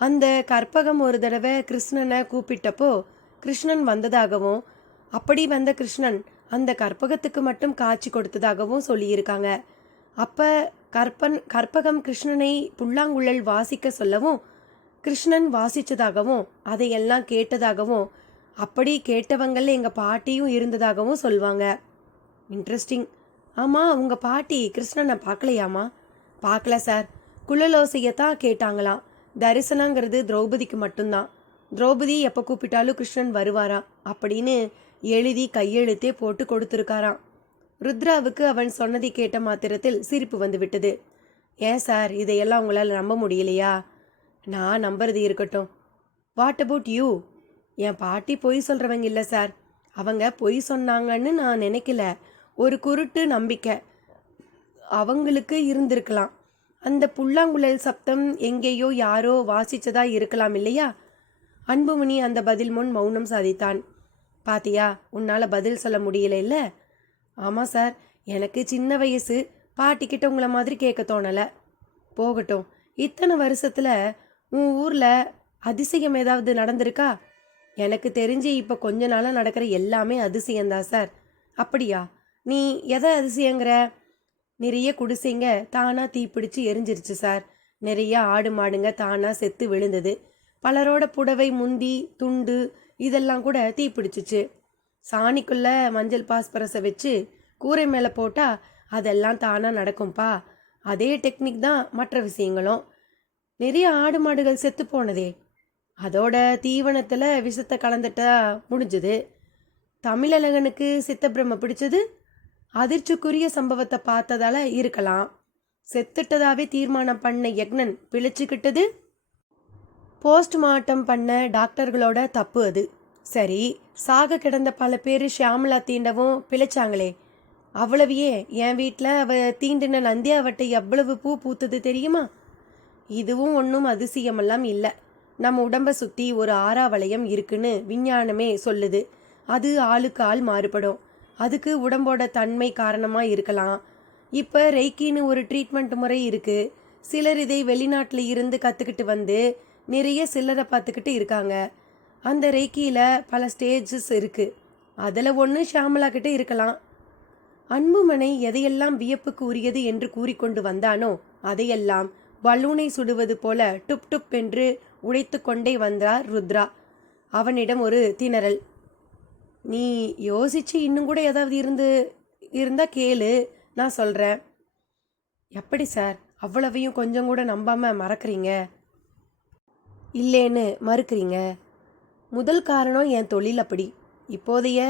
அந்த கற்பகம் ஒரு தடவை கிருஷ்ணனை கூப்பிட்டப்போ கிருஷ்ணன் வந்ததாகவும், அப்படி வந்த கிருஷ்ணன் அந்த கற்பகத்துக்கு மட்டும் காட்சி கொடுத்ததாகவும் சொல்லியிருக்காங்க. அப்ப கற்பகம் கிருஷ்ணனை புல்லாங்குழல் வாசிக்க சொல்லவும் கிருஷ்ணன் வாசிச்சதாகவும் அதையெல்லாம் கேட்டதாகவும், அப்படி கேட்டவங்கள்ல எங்க பாட்டியும் இருந்ததாகவும் சொல்லுவாங்க. இன்ட்ரெஸ்டிங். ஆமா, உங்க பாட்டி கிருஷ்ணனை பார்க்கலையாமா? பார்க்கல சார். குழலோசையத்தான் கேட்டாங்களாம். தரிசனங்கிறது திரௌபதிக்கு மட்டும்தான். திரௌபதி எப்போ கூப்பிட்டாலும் கிருஷ்ணன் வருவாரா அப்படின்னு எழுதி கையெழுத்தே போட்டு கொடுத்துருக்காராம். ருத்ராவுக்கு அவன் சொன்னதை கேட்ட மாத்திரத்தில் சிரிப்பு வந்து விட்டது. ஏன் சார், இதையெல்லாம் உங்களால் நம்ப முடியலையா? நான் நம்புறது இருக்கட்டும். What about you? என் பாட்டி பொய் சொல்கிறவங்க இல்லை சார். அவங்க பொய் சொன்னாங்கன்னு நான் நினைக்கல. ஒரு குருட்டு நம்பிக்கை அவங்களுக்கு இருந்திருக்கலாம். அந்த புல்லாங்குழல் சப்தம் எங்கேயோ யாரோ வாசிச்சதா இருக்கலாம் இல்லையா? அன்புமணி அந்த பதில் முன் மௌனம் சாதித்தான். பாத்தியா, உன்னால பதில் சொல்ல முடியல இல்ல? ஆமா சார், எனக்கு சின்ன வயசு, பாட்டிக்கிட்ட உங்களை மாதிரி கேட்க தோணலை. போகட்டும், இத்தனை வருஷத்துல உன் ஊர்ல அதிசயம் ஏதாவது நடந்திருக்கா? எனக்கு தெரிஞ்சு இப்போ கொஞ்ச நாளாக நடக்கிற எல்லாமே அதிசயம்தான் சார். அப்படியா? நீ எதை அதிசயங்கிற? நிறைய குடிசைங்க தானாக தீப்பிடிச்சு எரிஞ்சிருச்சு சார். நிறைய ஆடு மாடுங்க தானாக செத்து விழுந்தது. பலரோட புடவை, முந்தி, துண்டு இதெல்லாம் கூட தீப்பிடிச்சிச்சு. சாணிக்குள்ள மஞ்சள் பாஸ்பரஸை வச்சு கூரை மேலே போட்டால் அதெல்லாம் தானாக நடக்கும்பா. அதே டெக்னிக் தான் மற்ற விஷயங்களும். நிறைய ஆடு மாடுகள் செத்து போனதே, அதோட தீவனத்தில் விஷத்தை கலந்துட்டா முடிஞ்சது. தமிழழகனுக்கு சித்தப்பிரம பிடிச்சது அதிர்ச்சிக்குரிய சம்பவத்தை பார்த்ததால இருக்கலாம். செத்துட்டதாவே தீர்மானம் பண்ண யக்னன் பிழைச்சிக்கிட்டது போஸ்ட்மார்ட்டம் பண்ண டாக்டர்களோட தப்பு அது. சரி, சாக கிடந்த பல பேர் ஷியாமலா தீண்டவும் பிழைச்சாங்களே, அவ்வளவையே என் வீட்டில் அவ தீண்டின நந்தியாவட்டை எவ்வளவு பூ பூத்தது தெரியுமா? இதுவும் ஒன்றும் அதிசயமெல்லாம் இல்லை. நம்ம உடம்பை சுற்றி ஒரு ஆறாவளையம் இருக்குன்னு விஞ்ஞானமே சொல்லுது. அது ஆளுக்கு ஆள் மாறுபடும். அதுக்கு உடம்போட தன்மை காரணமாக இருக்கலாம். இப்போ ரெய்க்கின்னு ஒரு ட்ரீட்மெண்ட் முறை இருக்குது. சிலர் இதை வெளிநாட்டில் இருந்து கற்றுக்கிட்டு வந்து நிறைய சிலரை பார்த்துக்கிட்டு இருக்காங்க. அந்த ரெய்க்கியில் பல ஸ்டேஜஸ் இருக்குது. அதில் ஒன்று ஷியாமலா கிட்ட இருக்கலாம். அன்புமனை எதையெல்லாம் வியப்புக்கு உரியது என்று கூறிக்கொண்டு வந்தானோ அதையெல்லாம் பலூனை சுடுவது போல டுப் டுப் என்று உடைத்து கொண்டே வந்தார் ருத்ரா. அவனிடம் ஒரு திணறல். நீ யோசிச்சு இன்னும் கூட ஏதாவது இருந்தா கேளு, நான் சொல்கிறேன். எப்படி சார் அவ்வளவையும் கொஞ்சம் கூட நம்பாமல் மறக்கிறீங்க? இல்லேன்னு மறுக்கிறீங்க? முதல் காரணம் என் தொழில் அப்படி. இப்போதைய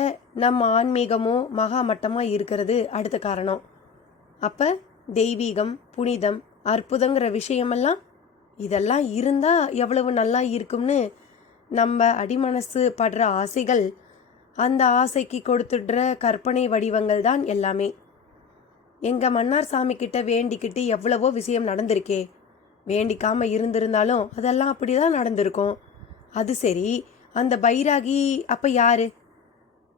நம்ம ஆன்மீகமும் மகா மட்டமாக இருக்கிறது அடுத்த காரணம். அப்போ தெய்வீகம், புனிதம், அற்புதங்கிற விஷயமெல்லாம் இதெல்லாம் இருந்தால் எவ்வளவு நல்லா இருக்கும்னு நம்ம அடிமனசு படுற ஆசைகள், அந்த ஆசைக்கு கொடுத்துடுற கற்பனை வடிவங்கள் தான் எல்லாமே. எங்கள் மன்னார் சாமி கிட்ட வேண்டிக்கிட்டு எவ்வளவோ விஷயம் நடந்திருக்கே. வேண்டிக்காமல் இருந்திருந்தாலும் அதெல்லாம் அப்படி தான் நடந்திருக்கும். அது சரி, அந்த பைராகி அப்போ யாரு?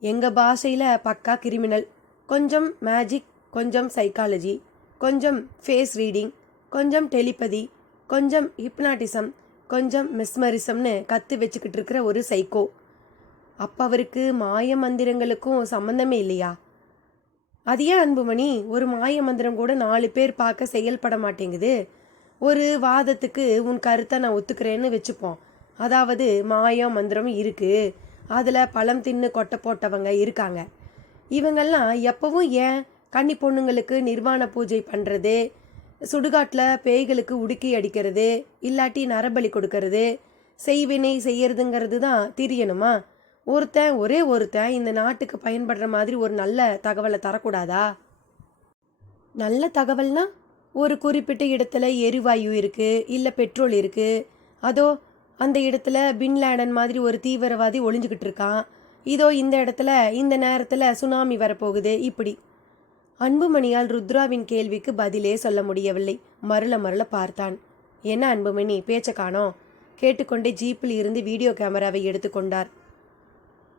எங்கள் பாஷையில் பக்கா கிரிமினல். கொஞ்சம் மேஜிக், கொஞ்சம் சைக்காலஜி, கொஞ்சம் ஃபேஸ் ரீடிங், கொஞ்சம் டெலிபதி, கொஞ்சம் ஹிப்னாட்டிசம், கொஞ்சம் மெஸ்மரிசம்னு கற்று வச்சுக்கிட்டு இருக்கிற ஒரு சைக்கோ. அப்போ அவருக்கு மாய மந்திரங்களுக்கும் சம்மந்தமே இல்லையா? அது ஏன் அன்புமணி, ஒரு மாய மந்திரம் கூட 4 பேர் பார்க்க செயல்பட மாட்டேங்குது? ஒரு வாதத்துக்கு உன் கருத்தை நான் ஒத்துக்கிறேன்னு வச்சுப்போம். அதாவது மாயம் மந்திரம் இருக்குது, அதில் பழம் தின்னு கொட்டை போட்டவங்க இருக்காங்க. இவங்கெல்லாம் எப்பவும் ஏன் கன்னி பொண்ணுங்களுக்கு நிர்வாண பூஜை பண்ணுறது, சுடுகாட்டில் பேய்களுக்கு உடுக்கி அடிக்கிறது, இல்லாட்டி நரபலி கொடுக்கறது, செய்வினை செய்யறதுங்கிறது தான் தெரியணுமா? ஒரே ஒருத்தன் இந்த நாட்டுக்கு பயன்படுற மாதிரி ஒரு நல்ல தகவலை தரக்கூடாதா? நல்ல தகவல்னா, ஒரு குறிப்பிட்ட இடத்துல எரிவாயு இருக்குது, இல்லை பெட்ரோல் இருக்குது, அதோ அந்த இடத்துல பின்லேடன் மாதிரி ஒரு தீவிரவாதி ஒளிஞ்சுக்கிட்டு இருக்கான், இதோ இந்த இடத்துல இந்த நேரத்தில் சுனாமி வரப்போகுது, இப்படி. அன்புமணியால் ருத்ராவின் கேள்விக்கு பதிலே சொல்ல முடியவில்லை. மருள பார்த்தான். என்ன அன்புமணி, பேச்ச காணோம்? கேட்டுக்கொண்டே ஜீப்பில் இருந்து வீடியோ கேமராவை எடுத்துக்கொண்டார்.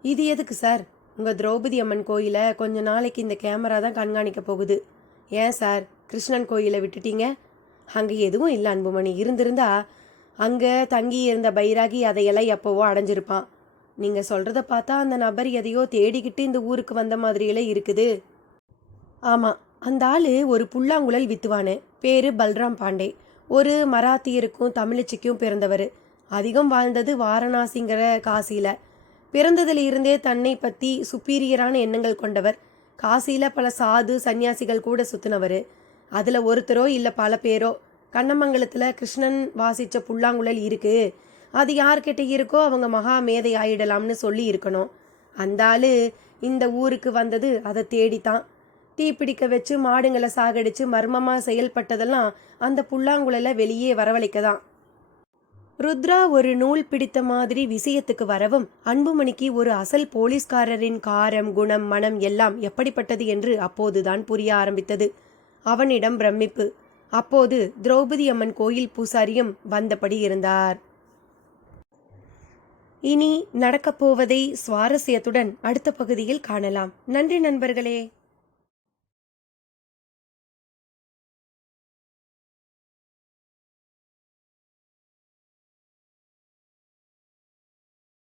இது எதுக்கு சார்? உங்கள் திரௌபதி அம்மன் கோயிலை கொஞ்ச நாளைக்கு இந்த கேமரா தான் கண்காணிக்க போகுது. ஏன் சார், கிருஷ்ணன் கோயிலை விட்டுட்டீங்க? அங்கே எதுவும் இல்லை அன்புமணி. இருந்திருந்தா அங்கே தங்கி இருந்த பைராகி அதையெல்லாம் எப்போவோ அடைஞ்சிருப்பான். நீங்கள் சொல்கிறத பார்த்தா அந்த நபர் எதையோ தேடிக்கிட்டு இந்த ஊருக்கு வந்த மாதிரியெல்லாம் இருக்குது. ஆமாம், அந்த ஆள் ஒரு புல்லாங்குழல் வித்துவானு. பேர் பல்ராம் பாண்டே. ஒரு மராத்தியருக்கும் தமிழச்சிக்கும் பிறந்தவர். அதிகம் வாழ்ந்தது வாரணாசிங்கிற காசியில். பிறந்ததில் இருந்தே தன்னை பற்றி சுப்பீரியரான எண்ணங்கள் கொண்டவர். காசியில் பல சாது சன்னியாசிகள் கூட சுற்றினவர். அதில் ஒருத்தரோ இல்லை பல பேரோ கண்ணமங்கலத்தில் கிருஷ்ணன் வாசித்த புல்லாங்குழல் இருக்குது, அது யார்கிட்ட இருக்கோ அவங்க மகா மேதை ஆயிடலாம்னு சொல்லி இருக்கணும். அந்த ஆள் இந்த ஊருக்கு வந்தது அதை தேடித்தான். தீப்பிடிக்க வச்சு மாடுங்களை சாகடிச்சு மர்மமாக செயல்பட்டதெல்லாம் அந்த புல்லாங்குழலை வெளியே வரவழைக்க தான். ருத்ரா ஒரு நூல் பிடித்த மாதிரி விஷயத்துக்கு வரவும் அன்புமணிக்கு ஒரு அசல் போலீஸ்காரரின் காரம் குணம் மனம் எல்லாம் எப்படிப்பட்டது என்று அப்போதுதான் புரிய ஆரம்பித்தது. அவனிடம் பிரமிப்பு. அப்போது திரௌபதி அம்மன் கோயில் பூசாரியும் வந்தபடி இருந்தார். இனி நடக்கப்போவதை சுவாரஸ்யத்துடன் அடுத்த பகுதியில் காணலாம். நன்றி நண்பர்களே.